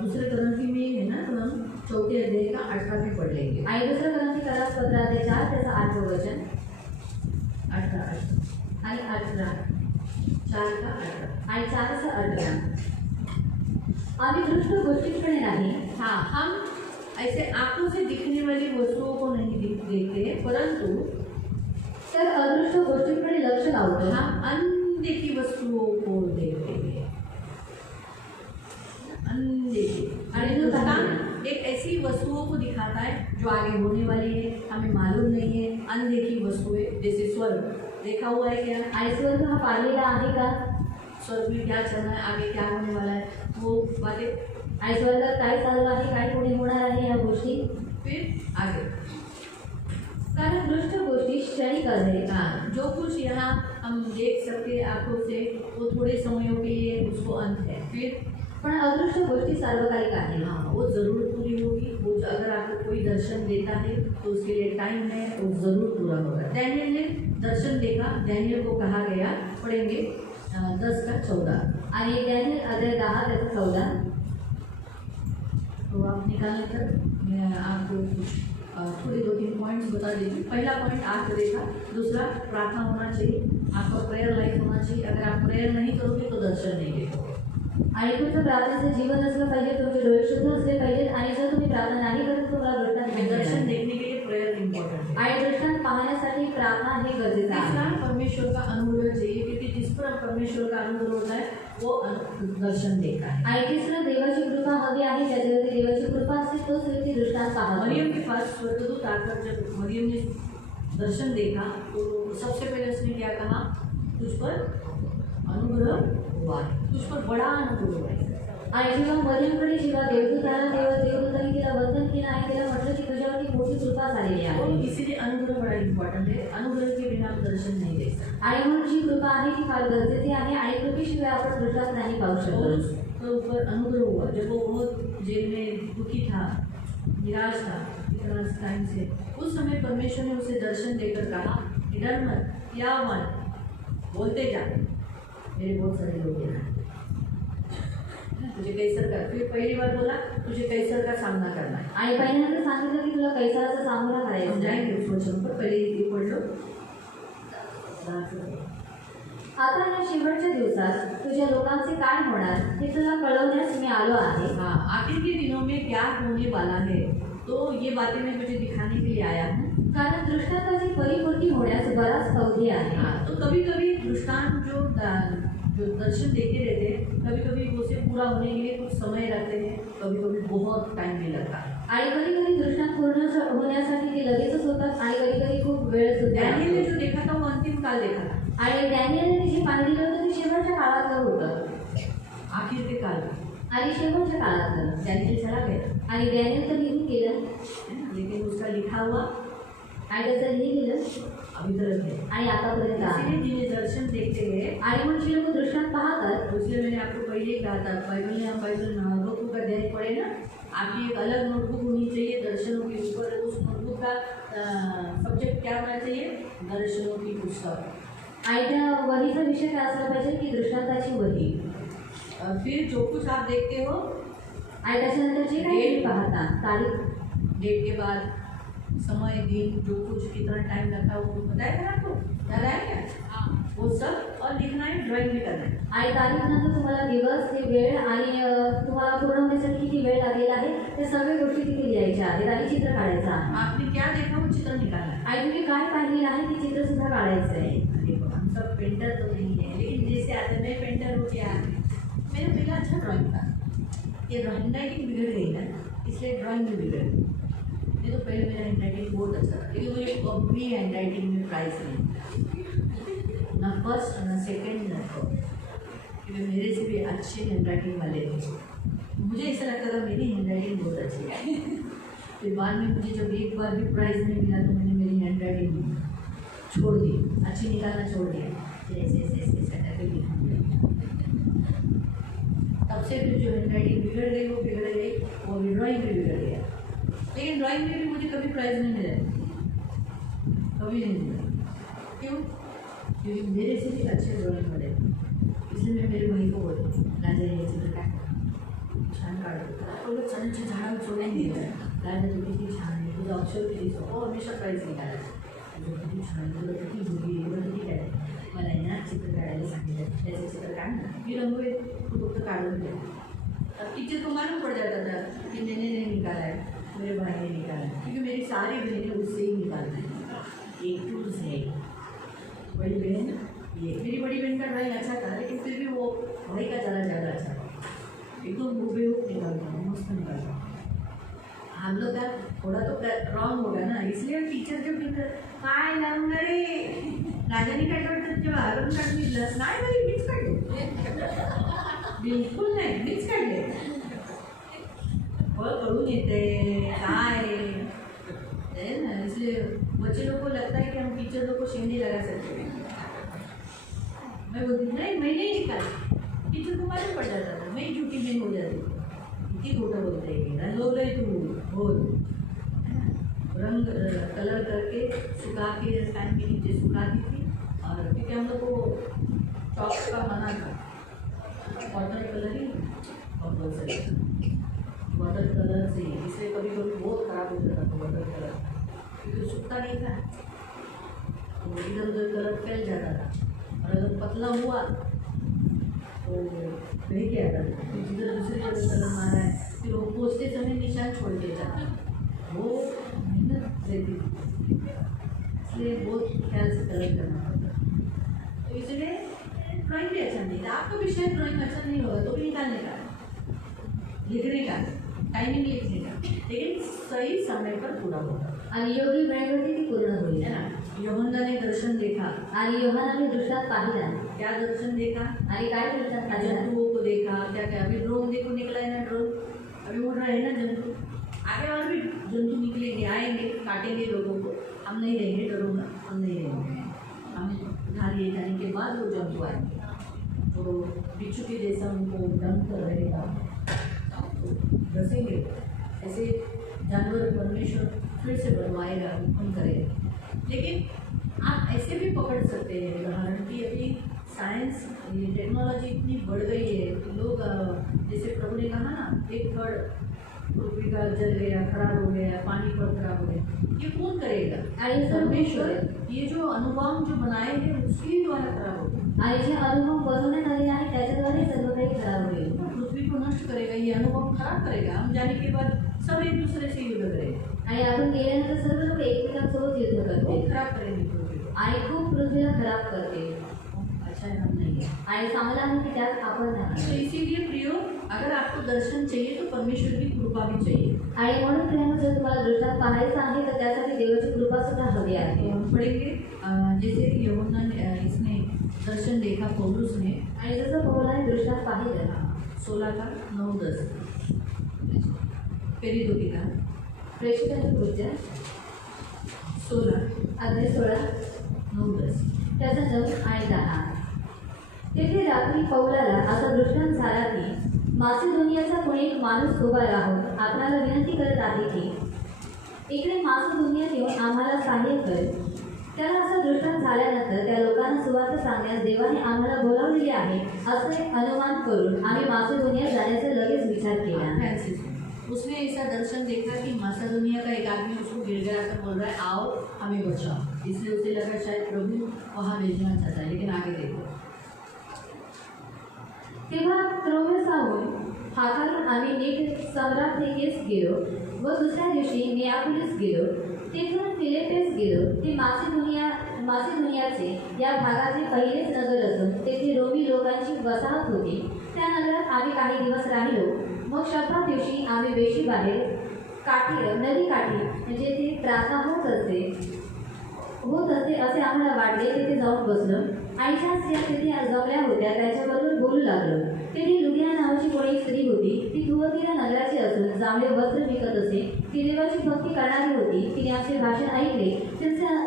दूसरे ग्रंथी में है ना, तो हम चौथे अध्याय का 8वां में पढ़ लेंगे। आणि दुसरं ग्रंथी करास 15 त्याचं 8वं वचन 18 आणि 18 4 का 18। आणि 4:18 आम्ही दृष्ट गोष्टींकडे नाही हाँ, हम ऐसे आंखों से दिखने वाली वस्तुओं को नहीं देखते हैं, परंतु तर अदृष्ट गोष्टींकडे लक्ष लावतो हम अनदेखी वस्तुओं को देखते हैं, अनदेखी। आणि दृष्टांत एक ऐसी वस्तुओं को दिखाता है जो आगे होने वाली है, हमें मालूम नहीं है। अनदेखी वस्तुएं जैसे स्वर्ग देखा हुआ है क्या, आणि स्वर्ग हा पाहिलेला आहे का स्वर्ग में क्या चल रहा है, आगे क्या होने वाला है, वो बातें। आणि स्वर्गात काय चालू आहे काय पुढे होणार आहे या गोष्टी फिर आगे कारण दृष्ट गोष्टी क्षणिक आहेत हाँ, जो कुछ यहाँ हम देख सकते हैं आंखों से वो थोड़े समयों के लिए उसको अंत है, फिर पण अदृष्ट गोष्टी सार्वकालिक आहेत हाँ वो ज़रूर पूरी होगी। वो अगर आपको कोई दर्शन देता है तो उसके लिए टाइम है, वो ज़रूर पूरा होगा। डैनियल ने दर्शन देखा, डैनियल को कहा गया, पढ़ेंगे 10 का 14। आणि डॅनियल अध्याय 10 त्याचं 14 तो आप निकालने तक मैं आपको कुछ थोड़े 2-3 पॉइंट्स बता देती हूँ। पहला पॉइंट आँख देखा, दूसरा प्रार्थना होना चाहिए, आपका प्रेयर लाइफ होना चाहिए। अगर आप प्रेयर नहीं करोगे तो दर्शन नहीं देखोगे। आणि तुमचं प्रार्थनेचं जीवन असलं पाहिजे, तुमचे डोळे शुद्ध असले पाहिजेत आणि जर तुम्ही प्रार्थना नाही करत तर तुम्हाला दृष्टांत दर्शन देखने के लिए प्रेयर इम्पोर्टेंट है। आणि दृष्टांत पाहण्यासाठी प्रार्थना हे गरजेचं तीसरा आहे परमेश्वर का अनुग्रह चाहिए, क्योंकि जिस पर परमेश्वर का अनुग्रह होता है वो दर्शन देखता है। आणि तिसरं देवाची कृपा हवी आहे, ज्याच्यावरती देवाची कृपा असते तोच व्यक्ती दृष्टांत पाहतो मरियम के पास स्वर्गदूत आकर जब मरियम ने दर्शन देखा तो सबसे पहले उसने क्या कहा, तुझ पर अनुग्रह हुआ है, तुझ पर बड़ा अनुग्रह हुआ है। आणि जेव्हा मरियमकडे जेव्हा देवदूत आला तेव्हा देवदूतांनी तिला वंदन केलं आणि तिला म्हटलं की तुझ्यावरती मोठी कृपा झालेली और आहे इसीलिए अनुग्रह बड़ा इम्पोर्टेंट है। अनुग्रह के बिना आप दर्शन नहीं देख सकते। आणि म्हणून जी कृपा आहे ती फार गरजेची आहे आणि कृपेशिवाय आपण दृष्टांत नाही पाहू और शकतो उसके ऊपर अनुग्रह हुआ जब वो बहुत जेल में दुखी था, निराश था इतना टाइम से, उस समय परमेश्वर ने उसे दर्शन देकर कहा, डर मत, या मत, बोलते जा, मेरे बहुत सारे लोग हैं, तुझे कैसर का, फिर पहली बार बोला तुझे कैसर का सामना करना है। आणि पहिल्यांदा सांगितलं की तुला कैसाराचा सामना करायचा हम आहे जाएंगे उस वचन पर, पहले ये पढ़ लो। आता या शेवटच्या दिवसात तुझ्या लोकांचे काय होणार हे तुला कळवण्यास मी आलो आहे. हाँ, आखिर के दिनों में क्या होने वाला है, तो ये बातें मैं तुझे दिखाने के लिए आया हूँ. कारण दृष्टांताची परिपूर्ती होण्यास बराच अवधी आहे. हाँ, तो कभी कभी दृष्टांत जो दर्शन देते रहते हैं, कभी कभी उसे पूरा होने के लिए कुछ समय लगते हैं, कभी कभी बहुत टाइम भी लगता है. आणि कधी कधी दृष्टांत पूर्ण होण्यासाठी ते लगेचच होतात आणि कधी कधी खूप वेळ सुद्धा डैनियल ने लागतो. जो देखा था वो अंतिम काल देखा था, आणि डॅनियलने जे पाहिलेलं होतं ते शेवटच्या काळातलं होतं आखिर के काल में. आणि शेवटच्या काळातलं. डैनियल चला गया, आणि डॅनियल तर निघून गेलं है ना? लेकिन उसका लिखा हुआ आणि त्याचं लिहिलेलं अभी तक है. आणि आतापर्यंत आहे. इसीलिए जिन्हें दर्शन देखते हैं, आणि मग जे लोक दृष्टांत पाहतात उसलिए मैंने आपको पहले ही कहा था, बाइबल नोटबुक का अध्ययन पढ़े ना, आपकी एक अलग नोटबुक होनी चाहिए दर्शनों के ऊपर. उस नोटबुक का सब्जेक्ट क्या होना चाहिए? दर्शनों की पुस्तक. आणि त्या वहीचा विषय काय असला पाहिजे की दृष्टांताची वही. फिर जो कुछ आप देखते हो, आणि त्याच्यानंतर जे काही तुम्ही पाहता तारीख डेट के बाद समय दिन जो कुछ कितना टाइम लगा वो बताएगा ना आपको, याद आया क्या? हाँ. वो सब और लिखना है, ड्राइंग भी करना है. आणि तारीखनंतर तुम्हाला दिवस ते वेळ आणि तुम्हाला पूर्ण होण्यासाठी किती वेळ लागलेला आहे ते सगळ्या गोष्टी तिथे लिहायच्या आहेत आणि चित्र काढायचं आहे. आपने क्या देखा वो चित्र निकालना है. आणि तुम्ही काय पाहिलेलं आहे ते चित्र सुद्धा काढायचं आहे. देखो हम सब पेंटर तो नहीं है, लेकिन जैसे आज मैं पेंटर हो गया, मेरा पहला अच्छा ड्राइंग था. ये हैंड राइटिंग बिगड़ गई ना, इसलिए ड्राइंग भी बिगड़ गई. नहीं तो पहले मेरा हैंड राइटिंग बहुत अच्छा था, लेकिन मुझे कभी हैंड राइटिंग में प्राइज नहीं मिला, ना फर्स्ट ना सेकंड ना थर्ड. क्योंकि मेरे से भी अच्छे हैंड राइटिंग वाले थे. मुझे ऐसा लगता था मेरी हैंड राइटिंग बहुत अच्छी है. फिर बाद में मुझे जब एक बार भी प्राइज़ नहीं मिला तो मैंने मेरी हैंड राइटिंग छोड़ दी, अच्छी निकालना छोड़ दिया. फिर ऐसे ऐसे ऐसे सेट कर लिखा. तब से फिर जो हैंड राइटिंग बिगड़ गई वो बिगड़ गई, और ड्राइंग भी बिगड़ गया. लेकिन ड्राइंग में भी मुझे कभी प्राइज़ नहीं मिला, कभी नहीं मिला. क्यों? क्योंकि मेरे से भी अच्छे ड्राइंग वाले थे. इसलिए मैं मेरे भाई को बोलती राजा ये चित्र काढ, छान काढ. तो लोग छान छान झाडावर सोडून दिलं, राजा तू किती छान आहे, तुझं अक्षर किती हो, हमेशा प्राईज निघाला. तुझं किती छान, तुला किती भुगी, तुला किती काय. मला आहे ना चित्र काढायला सांगितलं, त्याचं चित्र काढ ना. मी रंगोळी तू फक्त काढून दे. टीचर को मालूम पड़ जाता था कि मैंने नहीं निकाला है, मेरे भाई ने निकाला है, क्योंकि मेरी सारी बहनें उससे ही निकालती हैं. एक टूल्स है. बड़ी बहन ये, मेरी बड़ी बहन का ड्राइंग अच्छा था, लेकिन फिर भी वो भाई का ज़्यादा अच्छा था. एकदम हुबेहूब निकालता हूँ, मस्त निकालता हूँ. हम लोग का थोड़ा तो रॉन्ग होगा ना, इसलिए टीचर जब काय रे राजाने काढलं जेव्हा आरून काढलं नाही बरी मीच काढले. बिलकुल नाही, मीच काढले. फळ कळून येते काय है ना. इसलिए बच्चे लोग को लगता है कि हम टीचर लोग को शेंडी लगा सकते हैं. मैं बोलती नहीं, मैं नहीं निकाली. टीचर को मालूम पड़ जाता था, मैं ही झूठी बहन हो जाती. किती खोटं बोलते हैं, रंगवलंय तू बोल. रंग कलर करके सुखा के फैन के नीचे सुखा दी थी. और क्योंकि हम लोग को चॉक का मना था, वाटर कलर ही कंपल्सरी, वाटर कलर से, इसलिए कभी कभी बहुत ख़राब हो जाता था वाटर कलर, क्योंकि सूखता नहीं था तो इधर उधर कलर फैल जाता था. और अगर पतला हुआ तो नहीं क्या आता था, फिर जिधर दूसरी जगह कलर मारा है फिर वो पोछते समय निशान छोड़ के जाता. वो मेहनत रहती थी, इसलिए बहुत ख्याल से कलर करना पड़ता. तो इसलिए ड्राइंग भी अच्छा नहीं था. आपका भी शायद ड्राइंग अच्छा नहीं होगा तो भी निकालने का, लिखने का, टाइमिंग लिखने का, लेकिन सही समय पर पूरा होगा. आणि योग्य वेळेवरती ती पूर्ण होईल. है ना. यूहन्ना ने दर्शन देखा. आणि योहानाने दृष्टांत पाहिला. क्या दर्शन देखा? आणि काय दृष्टांत पाहिला? जंतुओं को देखा. क्या क्या अभी ड्रोन देखो निकला है ना, ड्रोन अभी उड़ रहा है ना जंतु. आगे और भी जंतु निकलेंगे, आएंगे, काटेंगे लोगों को. हम नहीं रहेंगे, डरो ना, हम नहीं रहेंगे. हम उठा लिए जाने के बाद वो जंतु आएंगे तो बिच्छू के जैसा उनको डंक रहेगा, डसेंगे. ऐसे जानवर परमेश्वर फिर से बनवाएगा, हुक्म करेगा. लेकिन आप ऐसे भी पकड़ सकते हैं उदाहरण कि अभी साइंस, ये टेक्नोलॉजी इतनी बढ़ गई है कि लोग जैसे प्रभु ने कहा ना, 1/3 पृथ्वी का जल गया, खराब हो गया, पानी पर खराब हो गया, ये कौन करेगा? आणि परमेश्वर. ये जो अनुपम जो बनाए हैं उसके द्वारा खराब हो गया. आणि जे अनुभव बनवण्यात आले आहे त्याच्याद्वारे सर्व काही खराब होईल. पृथ्वी को नष्ट करेगा, ये अनुभव खराब करेगा. हम जाने के बाद सब एक दूसरे से युद्ध करेंगे. आणि आपण गेल्यानंतर सर्व लोक एकमेकांसोबत युद्ध करते बहुत खराब करेंगे पृथ्वी को. आणि खूप पृथ्वीला खराब करते. अच्छा है हम नहीं है. आणि चांगलं आहे की त्यात आपण तो नाही. इसीलिए प्रियो, अगर आपको दर्शन चाहिए तो परमेश्वर की कृपा भी चाहिए. आणि म्हणून प्रेम जर तुम्हाला दृष्टांत पाहायचं आहे तर त्यासाठी देवाची कृपा सुद्धा हवी तो आहे. हम पढ़ेंगे जैसे कि यूहन्ना ने इसने दर्शन देखा पौलुस ने. आणि जसं पौलाने दृष्टांत पाहिलं 16 का 9-10 पेरितो का प्रेषितांची कृत्य 16 अध्याय 16 9-10. त्याचा 9 आणि 10. तेथे रात्री पौलाला असा दृष्टांत झाला की मासिदोनियाचा कोणी एक माणूस उभा राहून आपणाला विनंती करत आहे की इकडे मासिदोनियात येऊन आम्हाला सहाय्य कर. त्याला असा दृष्टांत झाल्यानंतर त्या लोकांना सुवार्ता सांगण्यास देवाने आम्हाला बोलावलेले आहे असे अनुमान करून आम्ही मासिदोनियात जाण्याचा लगेच विचार केला. फ्रांसिस उसने ऐसा दर्शन देखा कि मासिदोनिया का एक आदमी उसको गिड़गिड़ा कर बोल रहा है, आओ हमें बचाओ. इसलिए उसे लगा शायद प्रभु वहाँ भेजना चाहता है. लेकिन आगे देखो. तेव्हा त्रोवेसाहून हाताळून आम्ही नीट सम्राटनेकेस गेलो व दुसऱ्या दिवशी नियापोलिस गेलो. तेथून फिलिपेस गेलो. ते मासिदोनियाचे या भागाचे पहिलेच नगर असून तेथे रोमी लोकांची वसाहत होती. त्या नगरात आम्ही काही दिवस राहिलो. मग शब्दात दिवशी आम्ही वेशी बाहेर नदी काठी जेथे प्रार्थना होत असते असे आम्हाला वाटले. तिथे जाऊन बसलो आणि ज्या स्त्रिया तिथे जमल्या होत्या त्याच्याबरोबर बोलू लागलो. तेथे लुदिया नावाची कोणी स्त्री होती. ती थुवतीरा नगराची असून जांभळे वस्त्र विकत असे. ती देवाची भक्ती करणारी होती. तिने आमचे भाषण ऐकले.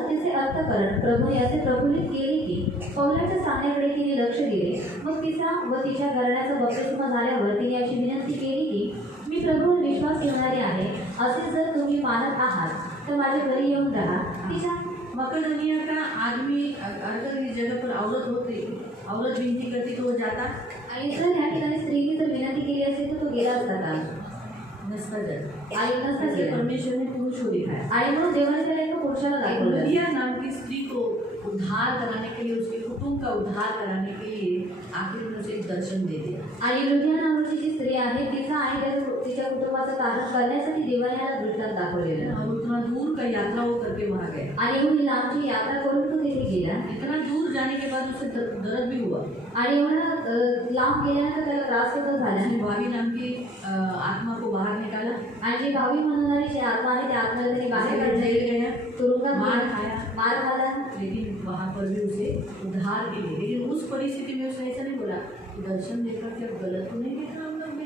तिचे अर्थकरण प्रभूने असे प्रफुल्लित केले की पौलाच्या सांगण्याकडे तिने लक्ष दिले. मग तिचा व तिच्या घराण्याचा बपतिस्मा झाल्यावर तिने अशी विनंती केली की मी प्रभूवर विश्वास ठेवणारे आहे. असे जर तुम्ही मानत आहात तर माझ्या घरी येऊन राहा. तिच्या मकदोनिया का आदमी अगर इस जगह पर औरत विनती करती तो वो जाता. आणि जर ह्या ठिकाणी स्त्रीने जर विनंती केली असेल तर तो गेला असता का? नसता जाता. आणि नसता इसलिए गेला. परमेश्वर ने पुरुष को दिखाया. आणि म्हणून देवाने त्याला एका पुरुषाला दाखवलं. लुदिया नाम की स्त्री को उद्धार कराने के लिए, उसके कुटुंब का उद्धार कराने के लिए आखिर में उसे एक दर्शन दे दिया. आणि लुदिया नावाची जी स्त्री आहे तिचा आणि तिच्या कुटुंबाचं कारण करण्यासाठी देवाने याला दृष्टांत दाखवलेलं. और उतना दूर का यात्रा वो करके वहाँ गया. आणि एवढी लांबची यात्रा करून तो तिथे गेला. इतना दूर जाने के बाद उसे दर्द भी हुआ. आणि एवढा लांब गेल्यानंतर त्याला त्रास सुद्धा झाला. उसने भावी नाम की आत्मा को बाहर निकाला. आणि जी भावी म्हणणारी जी आत्मा आहे त्या आत्म्याला त्यांनी बाहेर काढले. गया, तुरुंगात मार गेला, खाया. मार खाला. लेकिन वहाँ पर भी उसे उद्धार के लिए, लेकिन उस परिस्थिति में उसने ऐसा नहीं बोला कि दर्शन देखकर क्या गलत तो नहीं देखा हम लोग ने.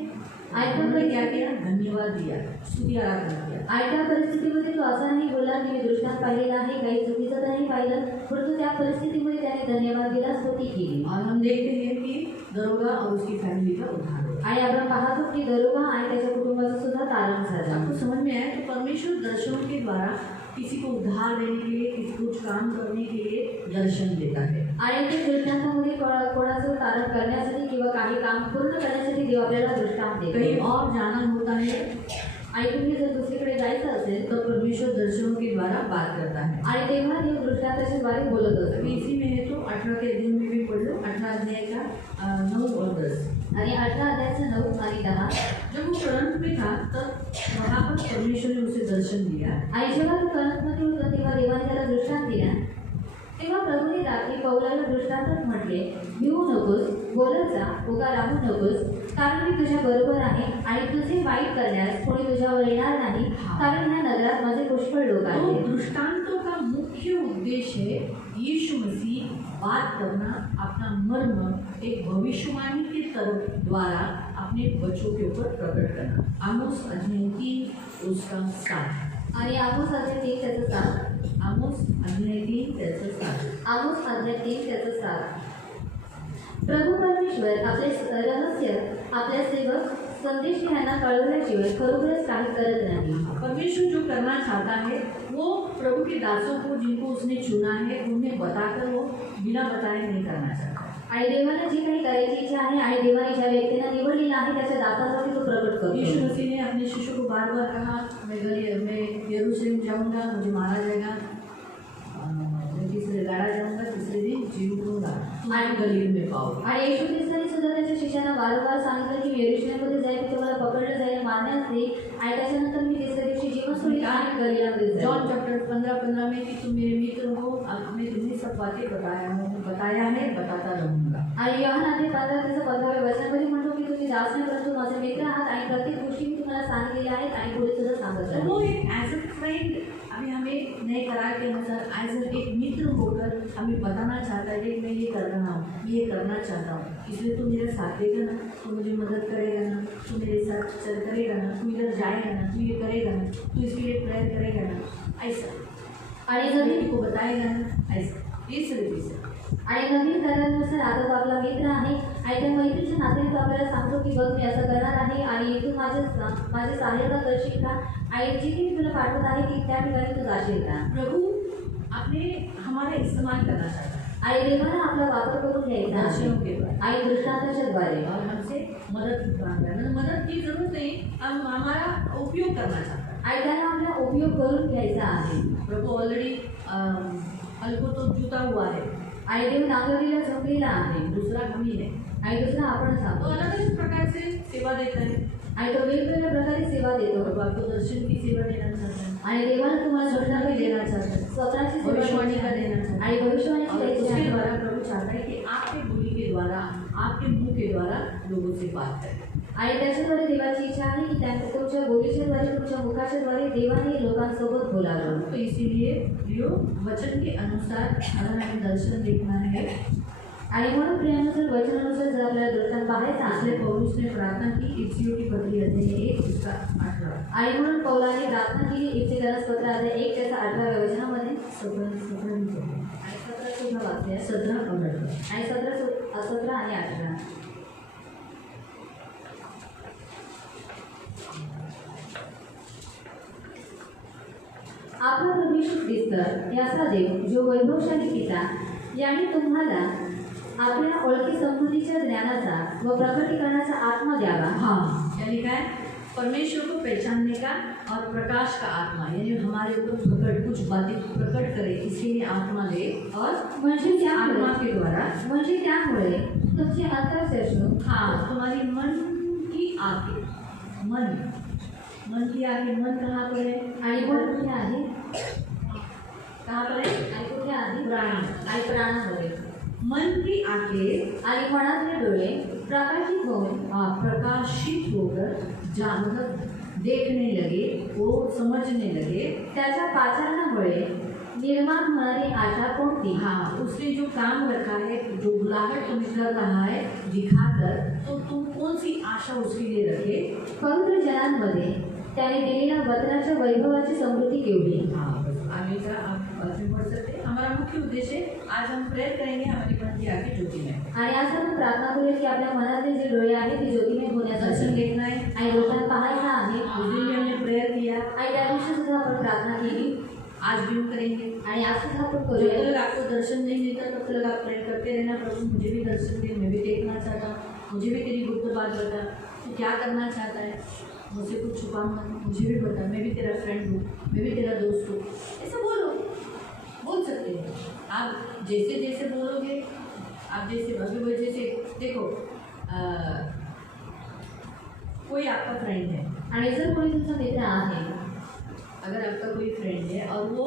उन्होंने क्या किया? धन्यवाद दिया, स्तुति आराधना किया. आणि त्या परिस्थितीमध्ये तो असा नाही बोलला की मी दृष्टांत पाहिलेला आहे, काही चुकीचं तर नाही पाहिलं, परंतु त्या परिस्थितीमध्ये त्याने धन्यवाद दिला, स्तुती केली. और हम देखते हैं कि दरोगा और उसकी फैमिली का उद्धार हुआ. आणि आपण पाहतो की दरोगा आणि त्याच्या कुटुंबाचा सुद्धा तारण झाला. आपको समझ में आया कि परमेश्वर दर्शनों के द्वारा किसी को उद्धार देने के लिए, किसी कुछ काम करने के लिए दर्शन देता है. आणि ते दृष्टांतामध्ये कोणाचं तारण करण्यासाठी किंवा काही काम पूर्ण करण्यासाठी देव आपल्याला दृष्टांत देतो. कहीं और जाना होता है आणि तुम्ही जर दुसरीकडे जायचं असेल तो परमेश्वर दर्शनों के द्वारा बात करता है. आणि तेव्हा देव दृष्टांताच्या द्वारे बोलत असतो. अभी इसी में है तो 18 के दिन में भी पढ़ लो. 18 अध्याय का 9 और 10. आणि 18 अध्यायाचं 9 आणि 10. जब वो करंट में था तब वहाँ पर परमेश्वर ने उसे दर्शन दिया. आणि जेव्हा तो करंटमध्ये होता तेव्हा देवाने त्याला दृष्टांत दिला. तेव्हा प्रभूने रात्री पौलाला दृष्टांतात म्हटले, भिवू नकोस, बोलत जा, उगा राहू नकोस, कारण मी तुझ्या बरोबर आहे आणि तुझे वाईट करण्यास कोणी तुझ्यावर येणार नाही, कारण ह्या नगरात माझे पुष्कळ लोक तो आहेत. दृष्टांतों का मुख्य उद्देश्य है यीशु मसीह बात करना, अपना मर्म एक भविष्यवाणी के तरफ द्वारा अपने बच्चों के ऊपर प्रकट करना. आमोस अध्याय 3 उसका 7. आणि आमोस अध्याय 3 त्याचं 7. आमोस अध्याय 3 त्याचं 7. आमोस अध्याय 3 त्याचं 7. प्रभू परमेश्वर आपले रहस्य आपल्या सेवक संदेश यांना कळवल्याशिवाय खरोखरच काही करत नाही. परमेश्वर जो करना चाहता है वो प्रभु के दासों को, जिनको उसने चुना है, उन्हें बताकर वो बिना बताए नहीं करना चाहता. आणि देवाला जी काही करायची इच्छा आहे आणि देवाने ज्या व्यक्तींना निवडलेलं आहे त्याच्या दासासाठी तो प्रकट यीशु करतो. मसीह ने अपने शिष्यों को बार बार कहा, मैं यरूशलेम जाऊंगा, मुझे मारा जाएगा, तीसरे गाड़ा जाऊंगा, तीसरे दिन जी उठूंगा आणि गलील में पाहूंगा. आणि येशू ख्रिस्ताने सुद्धा त्याच्या शिष्यांना वारंवार सांगितलं की मी यरूशलेममध्ये जाईल, मी तुम्हाला पकडलं जाईल, मारण्यात येईल आणि त्याच्यानंतर मी तिसऱ्या दिवशी जीवन सोडील आणि गलिलामध्ये जाईल. जॉन चैप्टर 15 में कि तुम मेरे मित्र हो, अब मैं तुम्हें सब बातें बताया है, बताता रहूंगा. आणि योहान अध्याय 15 त्याचं 15व्या वचनामध्ये म्हणतो की तुम्ही दास नाही परंतु माझे मित्र आहात आणि प्रत्येक गोष्टी मी तुम्हाला सांगितलेल्या आहेत आणि पुढे सुद्धा सांगत तो राहील. वो एक एज अ फ्रेंड अभी हमें नए करार के अनुसार एज एक मित्र होकर हमें बताना चाहता है कि मैं ये कर रहा हूँ, मैं ये करना चाहता हूँ, इसलिए तू मेरा साथ देगा ना, तू मुझे मदद करेगा ना, तू मेरे साथ चल करेगा ना, तू इधर जाएगा ना, तू ये करेगा ना, तू इसके लिए प्रेयर करेगा ना, ऐसा. आणि जब नवीन को बताएगा ना, ऐसा इस तरीके से. आणि नवीन करारानुसार आता तो आपला मित्र आहे आणि त्या मैत्रीच्या नात्याने तो आपल्याला सांगतो की बघ मी असं करणार आहे आणि तू माझे सहाय्यता करशील का आणि जिथे मी तुला पाठवत आहे की त्या ठिकाणी तू जाशील का. प्रभु अपने हमारा इस्तेमाल करना चाहता है आणि देवाला आपला वापर करून घ्यायचा आहे दर्शनों के द्वारा आणि दृष्टांताच्या द्वारे और हमसे मदद मांग रहा है. मदद की जरूरत नहीं, हम हमारा उपयोग करना चाहता है. आणि त्याला आपला उपयोग करून घ्यायचा आहे. प्रभु ऑलरेडी हल को तो जुता हुआ है, आणि देव नांगरणीला झोपलेला आहे दूसरा हम ही है. आणि दुसरा आपण तो सांगतो अलग अलग प्रकार से सेवा देता है. आणि तो वेगवेगळ्या प्रकारे सेवा देतो. प्रभु आपको दर्शन की सेवा देना चाहता है, आणि देवाला तुम्हाला स्वप्न भी देना चाहता है, स्वतःची सेवा भविष्यवाणी का द्यायची देना आहे. चाहता है. आणि भविष्यवाणीची और द्यायची उसके आहे. द्वारा प्रभु चाहता है कि आपके बोली के द्वारा, आपके मुंह के द्वारा लोगों से बात करें. आणि त्याच्याद्वारे देवाची इच्छा आहे की तुमच्या बोलीच्या द्वारे तुमच्या मुखाच्या द्वारे देवाने लोकांसोबत बोलावं. तो इसीलिए प्रियो वचन के अनुसार अगर हमें दर्शन देखना है, आणि म्हणून प्रियानुसार वचनानुसार जर आपल्याला दर्शन पाहायचं इसलिए आहे पौलुस ने प्रार्थना की इफिसियों की पत्री अध्याय 1 उसका 8. आणि म्हणून पौलाने प्रार्थना केली इफिसियोस पत्र अध्याय 1 त्याच्या 8व्या वचनामध्ये 17 आणि 17 सुद्धा वाचले 17 और 18. आणि 17 आणि 18. आपला प्रभू येशू ख्रिस्त याचा देव जो वैभवशाली पिता याने तुम्हाला आपल्या ओळखी संबंधीच्या ज्ञानाचा व प्रकटीकरणाचा आत्मा द्यावा. हाँ, यानी क्या है, परमेश्वर को पहचानने का और प्रकाश का आत्मा, यानी हमारे ऊपर कुछ बातें प्रकट करे, इसके लिए आत्मा दे. और म्हणजे आत्मा के द्वारा त्यामुळे तुमची अंतर्चक्षु हाँ, तुम्हारी मन की आंखें, मन की आंखें, मन कहाँ पर है आणि मन कुठे आहे कहाँ पर है, आणि कुठे आहे प्राण. आणि प्राणामध्ये. मन की आंखें आणि मनातले डोळे प्रकाशित होऊन प्रकाशित होकर मतलब देखने लगे, वो समझने लगे. त्याच्या पाचारणामुळे निर्माण होणारी आशा कोणती. हाँ, उसने जो काम रखा है, जो बुलाहट तुम्हें कर रहा है दिखाकर, तो तुम कौन सी आशा उसके लिए रखे. पवित्र जनांमध्ये त्याने दिलेल्या वचनाच्या वैभवाची समृद्धी केवढी. हाँ, बस आगे का आप बाद में पढ़ सकते हैं. हमारा मुख्य उद्देश्य आज हम प्रेयर करेंगे हमारी मन की आंखें ज्योति में. आणि आज आपण प्रार्थना करूया की आपल्या मनातले जे डोळे आहेत ते ज्योतिमय दर्शन होण्यासाठी देखना है. आणि लोकांना पाहायचं आहे. उस दिन भी हमने प्रेयर किया, आणि त्या दिवशी सुद्धा आपण प्रार्थना केली आज भी हम करेंगे. आणि आज सुद्धा आपण जब करूया. तक आपको दर्शन नहीं मिलता तब तक आप प्रेयर करते रहना. प्रभु मुझे भी दर्शन दे, मैं भी देखना चाहता हूँ, मुझे भी तेरी गुप्त बात बता, तू क्या करना चाहता है, मुझसे कुछ छुपा मत, मुझे भी बता, मैं भी तेरा फ्रेंड हूँ, मैं भी तेरा दोस्त हूँ. ऐसा बोल सकते हैं आप. जैसे जैसे बोलोगे, आप जैसे अभी जैसे देखो, कोई आपका फ्रेंड है, आणि जर कोणी तुमचा मित्र आहे अगर आपका कोई फ्रेंड है और वो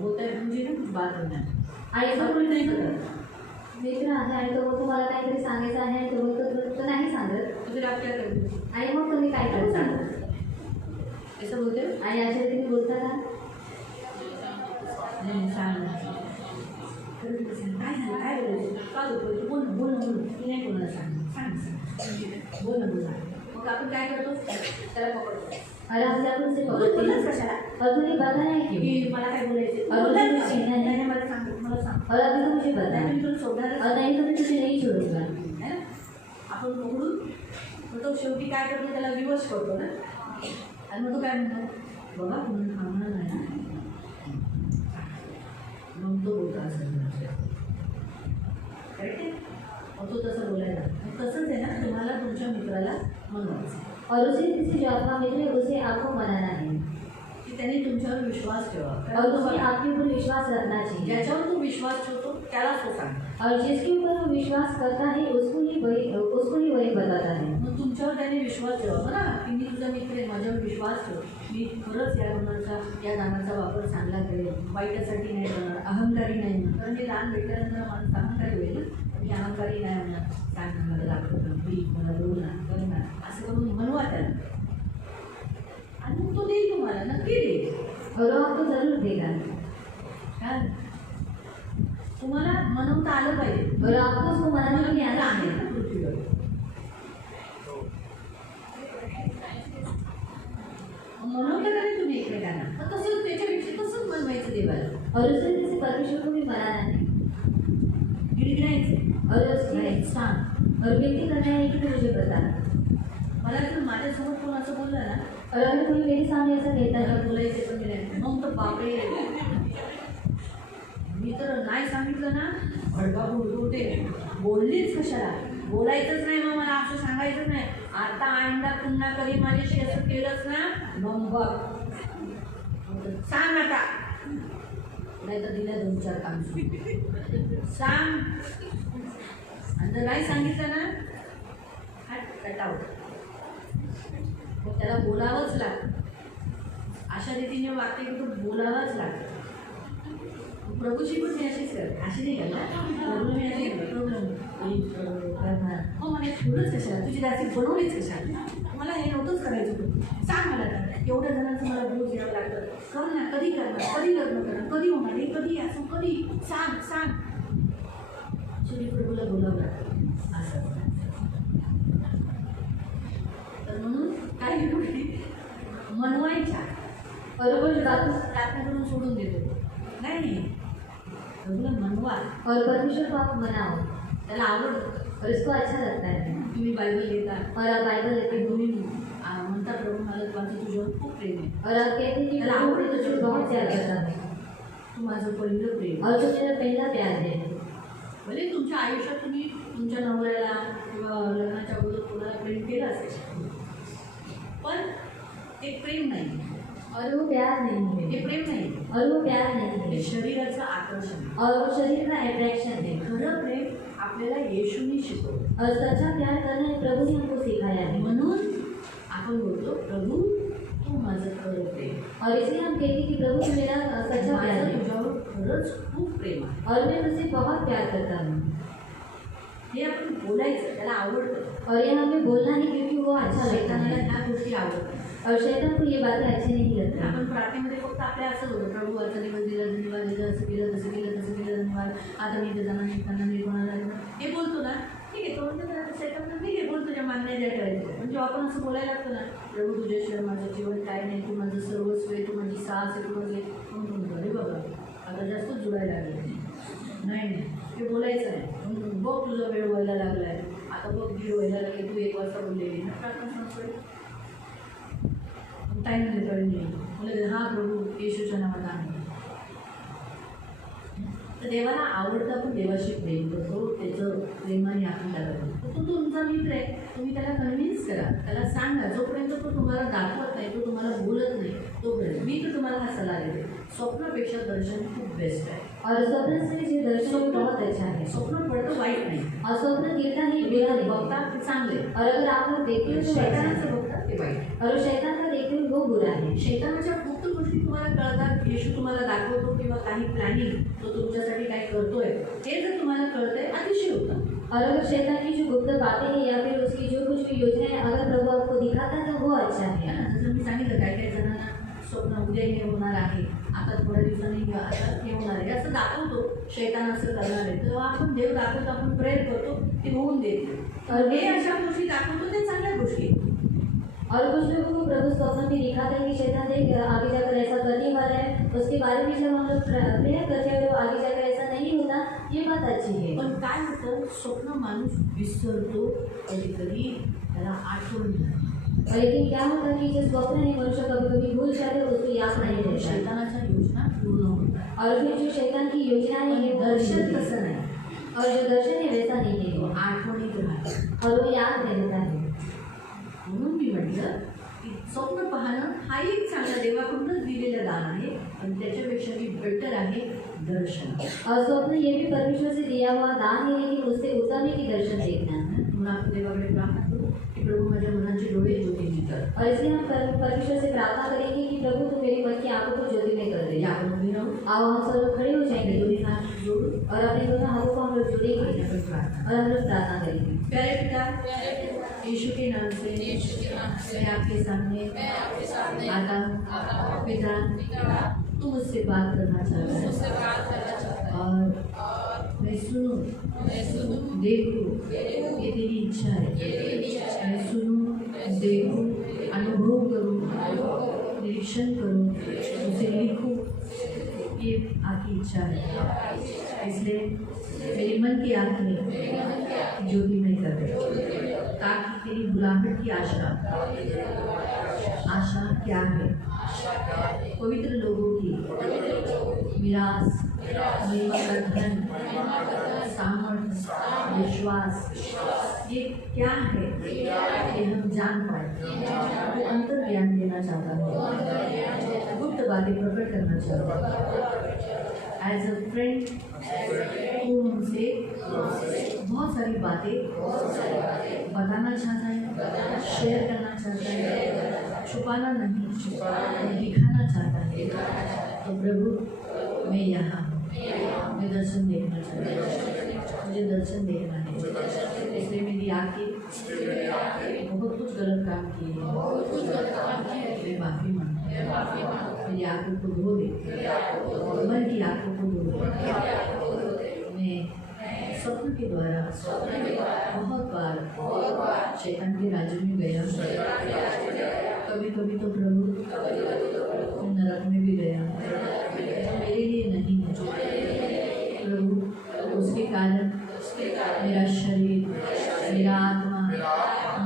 बोलता है मुझे ना कुछ बात करना है, आणि जर और कोणी कोई नहीं तुमचा पता, मित्र आहे आणि तो तुम्हाला काहीतरी सांगायचं आहे आणि तो बोलतो तो नाही सांगत तो फिर आप क्या करोगे. आणि मग तुम्ही काय करता. ऐसा बोलते हो. आणि अशा रीतीने बोलता का. नाही सांग काय झालं, काय बोलायचं, का बोलतो, बोल ना मी नाही कोणाला सांग बोल ना. मग आपण काय करतो, त्याला पकडतो. अरे आपल्या आपण से बोललाच कशाला, अजून एक बता नाही की की मला काय बोलायचं, अरे बोललाच तुम्ही का? चिन्ह नाही. नाही, मला सांग, मला सांग. और अभी तो मुझे पता नाही, है मी तुला सोडणारच और नहीं तो मैं तुझे नहीं छोड़ूंगा. है ना. आपण पकडून मग तो शेवटी काय करतो, त्याला विवश करतो ना. आणि मग तो काय म्हणतो, बघा तुम्ही थांबणार नाही ना. मग तो बोलतो असं करेक्ट आहे. मग तो तसं बोलायला, मग तसंच आहे ना, तुम्हाला तुमच्या मित्राला म्हणवायचं और उसी दिन से जो आपका मित्र है उसे आपको मनाना है. की त्यांनी तुमच्यावर विश्वास ठेवा. और तुम्हें आपके ऊपर विश्वास रखना चाहिए. ज्याच्यावर तो विश्वास ठेवतो त्यालाच तो सांगतो. और जिसके ऊपर वो विश्वास करता है उसको ही वही बताता है. मग तुमच्यावर त्याने विश्वास ठेवा बघा की मी तुझा मित्र आहे, माझ्यावर विश्वास ठेव, मी खरंच या दानाचा वापर चांगला करेल, वाईटासाठी नाही करणार, अहंकारी नाही म्हणणार. कारण मी दान भेटल्यानंतर माणूस अहंकारी होईल ना, मी अहंकारी नाही म्हणणार. सांग ना मला दाखवतो, प्लीज मला देऊ ना, कर ना, असं करून म्हणवा त्याला आणि मग तो देईल तुम्हाला, नक्की देईल. और वो आपको जरूर देगा. काय तुम्हाला मनवता आलं पाहिजे. और आपको उसको मनाने के लिए आना आहे है. ना पृथ्वीवर. मनवता का नाही तुम्ही एकमेकांना, तर तसंच त्याच्यापेक्षा तसंच बनवायचं देवाला. और उसने जैसे परमेश्वर को भी मनाना है. गिरगिरायचं और उसकी नाही, सांग. और विनती करना है कि मुझे बताना. मला जर माझ्यासमोर कोण असं बोललं ना, और अगर कोई मेरे सामने ऐसा कहता त्याला है बोलायचं पण नाही, मग तर बापरे, मी तर नाही सांगितलं ना, भडका बोलते, बोललीच कशाला, बोलायचंच नाही, मग मला असं सांगायचं नाही. आता आयंदा पुन्हा कधी माझ्याशी असं केलंच ना, मग बघ सांग आता, नाही तर दिल्या 2-4 काम सांग. आणि जर नाही सांगितलं ना, कटाव, मग त्याला बोलावंच लागतं. अशा रीतीने वागते की तो बोलावाच लागतं. प्रभूची पण मी अशीच करते, अशी नाही करणार. प्रभूला मी अशी करणार, हो मला थोडंच कशाला, तुझी दासी बनवलीच कशाला, मला हे नव्हतंच करायचं होतं, सांग मला आता, एवढ्या जणांचं मला बोल द्यावं लागतं, कर ना, कधी करणार, कधी लग्न करणार, कधी होणार, हे कधी असं, कधी सांग सांग. श्री प्रभूला बोलावं लागतं असं. तर म्हणून काही गोष्टी मनवायच्या. और वो जो बात प्रार्थना करून सोडून देतो नाही, प्रभूला मनवा. और परमेश्वर को आप मनाओ त्याला आवडतं. और इसको अच्छा लगता है. तुम्ही बायबल घेता और आप बाइबल लेते आणि हो तुम्ही म्हणता प्रभू मला तुझं तुझ्यावर खूप प्रेम आहे, और आप कहते हैं कि प्रभु मैं तुझे बहुत प्यार करता हूँ तू माझं पहिलं प्रेम. और जो मेरा पहला प्यार है. भले तुमच्या आयुष्यात तुम्ही तुमच्या नवऱ्याला किंवा लग्नाच्या अगोदर कोणाला प्रेम केलं असेल, पण ते प्रेम नाही, और वो प्यार नहीं ते है. प्रेम नाही, और वो प्यार नहीं ते है. शरीराचं आकर्षण. और वो शरीर का अट्रैक्शन है. खरं प्रेम आपल्याला येशूनी शिकवलं. और सच्चा प्यार करना है प्रभु ने हमको सिखाया है. म्हणून आपण बोलतो प्रभू तू माझं खरं प्रेम, और इसलिए हम कहते हैं कि प्रभु तू मेरा सच्चा प्यार माझं है तुझ्यावर खरंच खूप प्रेम आहे. और मैं तुझसे बहुत प्यार करता हूँ. हे आपण बोलायचं, त्याला आवडतं. और ये हमें बोलना है क्योंकि वो अच्छा लगता शैतानाला है. ह्या गोष्टी आवडतात. और शैतान को ये बातें अच्छी नहीं लगती. आपण प्रार्थनेमध्ये फक्त आपल्या असं होतं, प्रभू आजचा दिवस दिला, धन्यवाद दिला, असं केलं तसं केलं तसं केलं, धन्यवाद, आता मी ते जाणार नाही, त्यांना मी कोणाला हे बोलतो ना, ठीक आहे, तो म्हणतो ना शैतान ठीक आहे, बोल तुझ्या मान्य ज्या ठेवायचं. पण जेव्हा आपण असं बोलायला लागतो ना, प्रभू तुझ्याशिवाय माझं जीवन काय नाही, तू माझं सर्वस्व आहे, तू माझी सास आहे, तू माझे, म्हणतो अरे बाबा आता जास्तच जुळायला लागलं. नाही नाही ते बोलायचं नाही. म्हणून बघ तुझा वेळ व्हायला लागला आहे, आता बघ 1:30 व्हायला लागले, तू 1 वाजता बोललेली ना, प्रार्थना संपली, टाईम देतो नाही बोले, हा प्रभू येशूच्या नावात आहे. तर देवाला आवडतं, आपण देवाशी प्रेम करतो, त्याचं प्रेमाने आपण त्याला करतो. तो तुमचा मित्र आहे, तुम्ही त्याला कन्व्हिन्स करा, त्याला सांगा. जोपर्यंत तो तुम्हाला दाखवत नाही, तो तुम्हाला बोलत नाही, तोपर्यंत मी तर तुम्हाला हा सल्ला देते, स्वप्नापेक्षा दर्शन खूप बेस्ट आहे. और स्वप्न से जो दर्शन वो बहुत अच्छा है. स्वप्न पडतं वाईट नाही, और स्वप्न गिरता ही बुरा नहीं. बघता ते चांगले, और अगर आप लोग देखते हो तो अच्छा शैतानाचं है. बघता ते वाईट. और शैतान का देखते हो वो बुरा है. शैतानाच्या गुप्त गोष्टी तुम्हाला कळतात, येशू तुम्हाला दाखवतो किंवा काही प्लॅनिंग तो तुमच्यासाठी काय करतोय हे जर तुम्हाला कळतंय, अतिशय होतं. और अगर शैतान की जो गुप्त बातें हैं या फिर उसकी जो कुछ भी योजनाएं अगर प्रभु आपको दिखाता है तो वो अच्छा है. जसं मी सांगितलं, काय काय जणांना स्वप्न उद्या हे होणार आहे, आता थोड्या दिवसांनी आता हे होणार आहे असं दाखवतो, शैतान असं करणार आहे. तेव्हा आपण देव दाखवतो, आपण प्रेयर करतो, ते होऊन देते. तर हे अशा गोष्टी दाखवतो ते चांगल्या गोष्टी. और कुछ लोगों को प्रभु स्वप्न भी दिखाता है कि शैतान देख आगे जाकर ऐसा करने वाला है, उसके बारे में जब हम लोग प्रेयर करते हैं तो आगे जाकर ऐसा नहीं होता, ये बात अच्छी है. पण काय होतं, स्वप्न माणूस विसरतो, कधी कधी त्याला आठवण नाही. और लेकिन क्या होता है कि जो स्वप्न है मनुष्य कभी कभी भूल जाते हैं, उसको याद नहीं रहता. शैतानाच्या योजना पूर्ण होतात. और फिर जो शैतान की योजना है ये दर्शन तसं नाही, और जो दर्शन है वैसा नहीं है आठवणीत राहतं. और वो याद रहता है. म्हणून मी म्हटलं की स्वप्न पाहणं हा एक चांगला देवाकडूनच दिलेलं दान आहे, पण त्याच्यापेक्षा मी बेटर आहे दर्शन. और स्वप्न ये भी परमेश्वर से दिया हुआ दान है, लेकिन उससे उत्तम है कि दर्शन देखना. म्हणून आपण देवाकडे प्रार्थना करू की प्रभू माझ्या मनाचे डोळे ज्योतिर्मय कर. और इसलिए हम परमेश्वर से प्रार्थना करेंगे कि प्रभु तू मेरी मन की आंखों को ज्योतिर्मय कर दे. या आपण उभे राहू, आओ हम सब लोग खड़े हो जाएंगे दोन्ही हात जोडू और अपने दोनों हाथों को हम लोग जोड़ेंगे आणि आपण प्रार्थना. और हम लोग प्रार्थना करेंगे. प्यारे पिता, यीशु के नाम से मैं आपके सामने आता हूँ. पिता, तू मुझसे बात करना चाहता है और मैं सुनूं, देखूं, ये तेरी इच्छा है. मैं सुनूं, देखूं, अनुभव करूं, निरीक्षण करूं, उसे लिखूं, ये आपकी इच्छा है. इसलिए मेरे मन की आंखें ज्योतिर्मय कर दे, ताकि तेरी बुलाहट की आशा क्या है, पवित्र लोगों की विरास, महिमा का धन, सामर्थ्य, विश्वास, ये क्या है ये हम जान पाए. वो अंतर ज्ञान देना चाहता है, गुप्त बातें प्रकट करना चाहता है. एज अ फ्रेंड वो हमसे बहुत सारी बातें बताना चाहता है, शेयर करना चाहता है, छुपाना नहीं, दिखाना चाहता है. तो प्रभु मैं यहाँ हूँ, मैं दर्शन देखना चाहता हूँ, मुझे दर्शन देखना है. इसलिए मेरी आँखें बहुत कुछ गलत काम किए हैं, मैं माफ़ी मांगता हूँ. मेरी आँखों को धो दे, मन की आँखों को धो दे. मैं स्वप्न के द्वारा बहुत बार शैतान के राज्य में गया. कभी कभी तो प्रभु नरक में भी गया. मेरे लिए नहीं है प्रभु, उसके कारण मेरा शरीर, मेरा आत्मा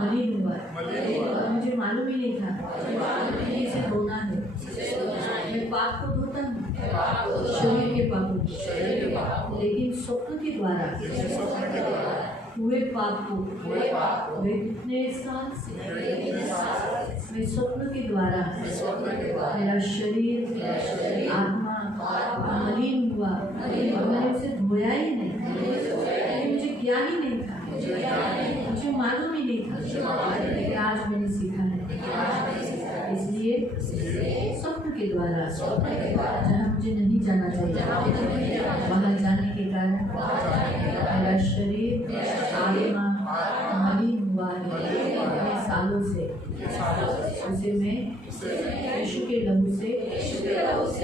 मलिन हुआ और मुझे मालूम ही नहीं था कि इसे धोना है. मैं पाप को धोता हूँ, शरीर के पापों को, लेकिन स्वप्न के द्वारा हुए पाप को वे कितने साल से मैं स्वप्न के द्वारा मेरा शरीर, आत्मा मलिन हुआ और मैंने उसे धोया ही नहीं. मुझे ज्ञान ही नहीं था, मुझे मालूम ही नहीं था, लेकिन आज मैंने सीखा है. इसलिए स्वप्न के द्वारा जहाँ मुझे नहीं जाना चाहिए, वहाँ जाने के कारण मेरा शरीर, आत्मा मलिन हुआ है सालों से. उसे मैं यीशु के लहू से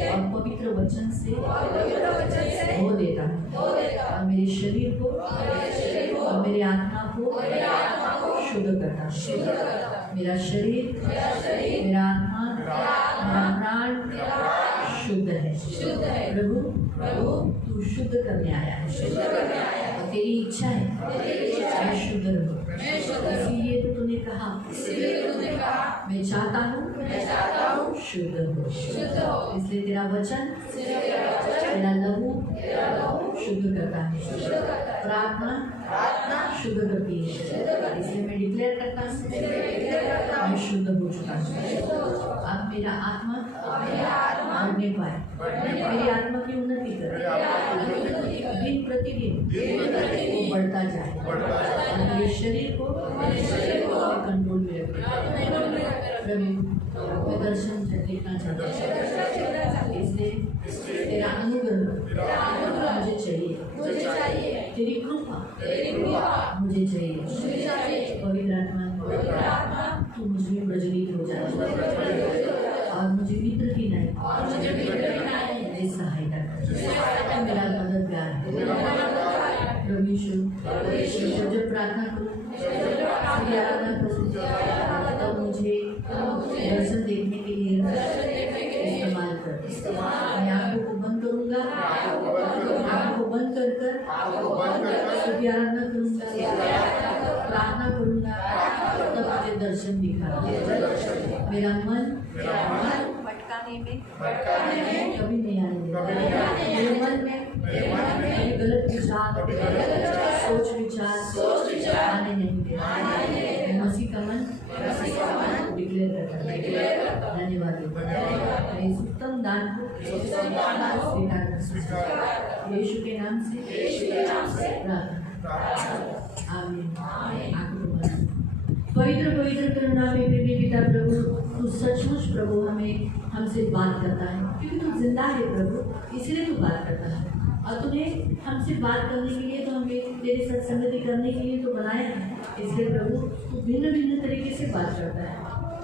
और पवित्र वचन से धो देता हूँ और मेरे शरीर को और मेरे आत्मा को शुद्ध करता हूँ. मेरा शरीर, मेरा आत्मा, मेरा प्राण शुद्ध है. प्रभु तू शुद्ध करने आया है और तेरी इच्छा है मैं शुद्ध रहूं. इसीलिए तो तूने कहा मैं चाहता हूँ शुद्ध हो. इसलिए तेरा वचन, तेरा लहू शुद्ध करता है, प्रार्थना शुद्ध करती है. इसलिए मैं डिक्लेयर करता हूँ मैं शुद्ध हो चुका हूँ. अब मेरा आत्मा बढ़ने पाए, मेरी आत्मा की उन्नति कर, दिन प्रतिदिन वो बढ़ता जाए और मेरे शरीर को कंट्रोल में रखे. प्रभु मैं दर्शन देखना चाहता हूँ, इसलिए तेरा अनुग्रह मुझे चाहिए, तेरी कृपा मुझे चाहिए. पवित्र आत्मा तू मुझ में प्रज्वलित हो जाए और मुझे मित्र की नहीं मेरी सहायता कर. मेरा मददगार है प्रभु यीशु. जब प्रार्थना करूँ, आराधना करूँ, तब मुझे दर्शन देखने के लिए इस्तेमाल कर. मैं आँखों को बंद करूँगा, आँखों को बंद कर स्तुति आराधना करूँगा, प्रार्थना करूँगा, तब मुझे दर्शन दिखा. मेरा मन भटकाने में कभी नहीं आने देगा. मेरे मन में गलत विचार, सोच विचार आने नहीं देगा. मसीह का मन डिक्लेयर करता है यीशु के नाम से प्रार्थना। आमीन। आंखों को बंद। पवित्र पवित्र करुणा में प्रेमी पिता प्रभु, तू सचमुच प्रभु हमसे बात करता है, क्योंकि तू जिंदा है प्रभु, इसलिए तू बात करता है। और तूने हमसे बात करने के लिए, तो हमें तेरे साथ संगति करने के लिए तो बनाया है। इसलिए प्रभु तू भिन्न भिन्न तरीके से बात करता है।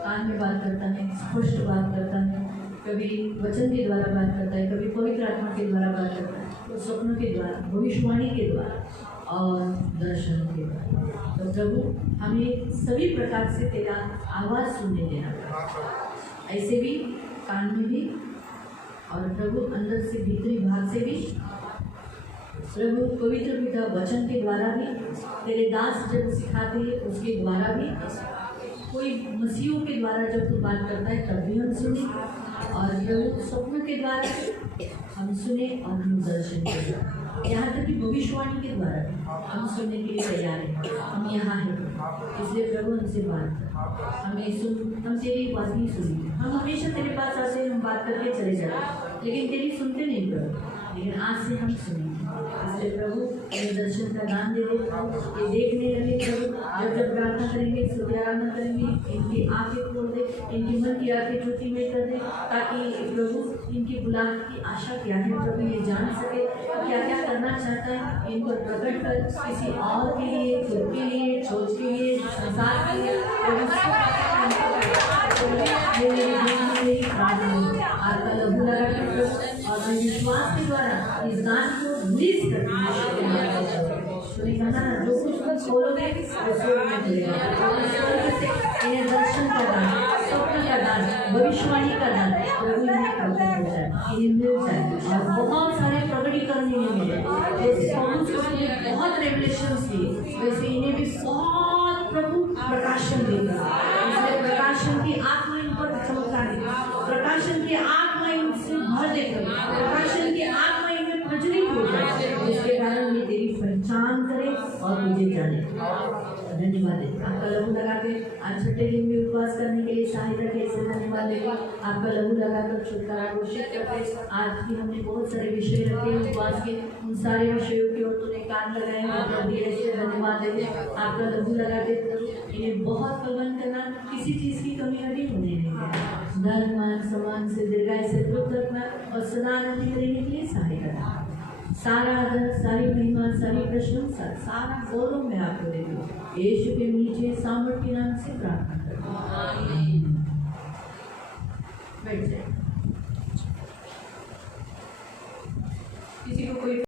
कान में बात करता है, स्पष्ट बात करता है, कभी वचन के द्वारा बात करता है, कभी पवित्र आत्मा के द्वारा बात करता है, तो स्वप्नों के द्वारा, भविष्यवाणी के द्वारा और दर्शन के द्वारा। तो प्रभु हमें सभी प्रकार से तेरा आवाज़ सुनने देना, ऐसे भी कान में भी, और प्रभु अंदर से भीतरी भाग से भी, प्रभु पवित्र पिता वचन के द्वारा भी, तेरे दास जब सिखाते हैं उसके द्वारा भी, कोई मसीहों के द्वारा जब तू बात करता है तब भी हम सुने, और प्रभु स्वप्न के द्वारा हम सुने और हम दर्शन करें, यहाँ तक कि भविष्यवाणी के द्वारा भी हम सुनने के लिए तैयार हैं। हम यहाँ हैं, इसलिए प्रभु हमसे बात कर, हम तेरी बात नहीं सुनी। हम हमेशा तेरे पास आते, हम बात करके चले जाते, लेकिन तेरी सुनते नहीं प्रभु, लेकिन आज से हम सुनेंगे। इसलिए प्रभु हमें दर्शन का दान दे दे, ये देखने लगे प्रभु, जब प्रार्थना करेंगे, स्तुति आराधना करेंगे, इनकी आंखें खोल दे, इनकी मन की आंखें ज्योतिमय कर दे, ताकि प्रभु इनकी बुलाहट की आशा क्या है प्रभु ये जान सके, क्या क्या करना चाहता है, इनको प्रकट कर, किसी और के लिए, खुद के लिए, सोच के लिए, संसार के लिए, आपका लघु लगा के और मैं विश्वास के द्वारा इस गान को रिलीज करती हूँ। तो कहना ना, जो कुछ तुम खोलोगे वो स्वर्ग में मिलेगा। इन्हें दर्शन का दान, स्वप्न का दान, भविष्यवाणी का दान प्रभु इन्हें प्रकट हो जाए, इन्हें मिल जाए, और बहुत सारे प्रकटीकरण इन्हें मिले। जैसे पौलुस को बहुत रेवलेशंस दिए, वैसे इन्हें भी बहुत प्रभु प्रकाशन देगा। इसलिए प्रकाशन की आत्मा इन पर चमकता है, प्रकाशन की आत्मा इनसे भर देकर, प्रकाशन की आत्मा इनमें प्रज्वलित हो जाए, जिसके कारण ये तेरी पहचान करे और तुझे जाने। धन्यवाद देते आपका लघु लगा के आज छठे दिन में उपवास करने के लिए सहायता के, इससे धन्यवाद देते आपका लघु लगाकर छुटकारा घोषित करते। आज भी हमने बहुत सारे विषय रखे उपवास के, उन सारे विषयों की ओर तूने कान लगाए और दिए, इससे धन्यवाद देते आपका लघु लगा के इन्हें बहुत प्रबंध करना, किसी चीज़ की कमी नहीं होने देना, धन मान सम्मान से दीर्घायु से तृप्त रखना और सदा आनंदित रहने के लिए सहायता करना। सारा आदर, सारी महिमा, सारी प्रशंसा, सारा गौरव मैं आपको दे दूँ, यीशु के मीठे सामर्थ के नाम से प्रार्थना करता हूँ। बैठ जाए। किसी को कोई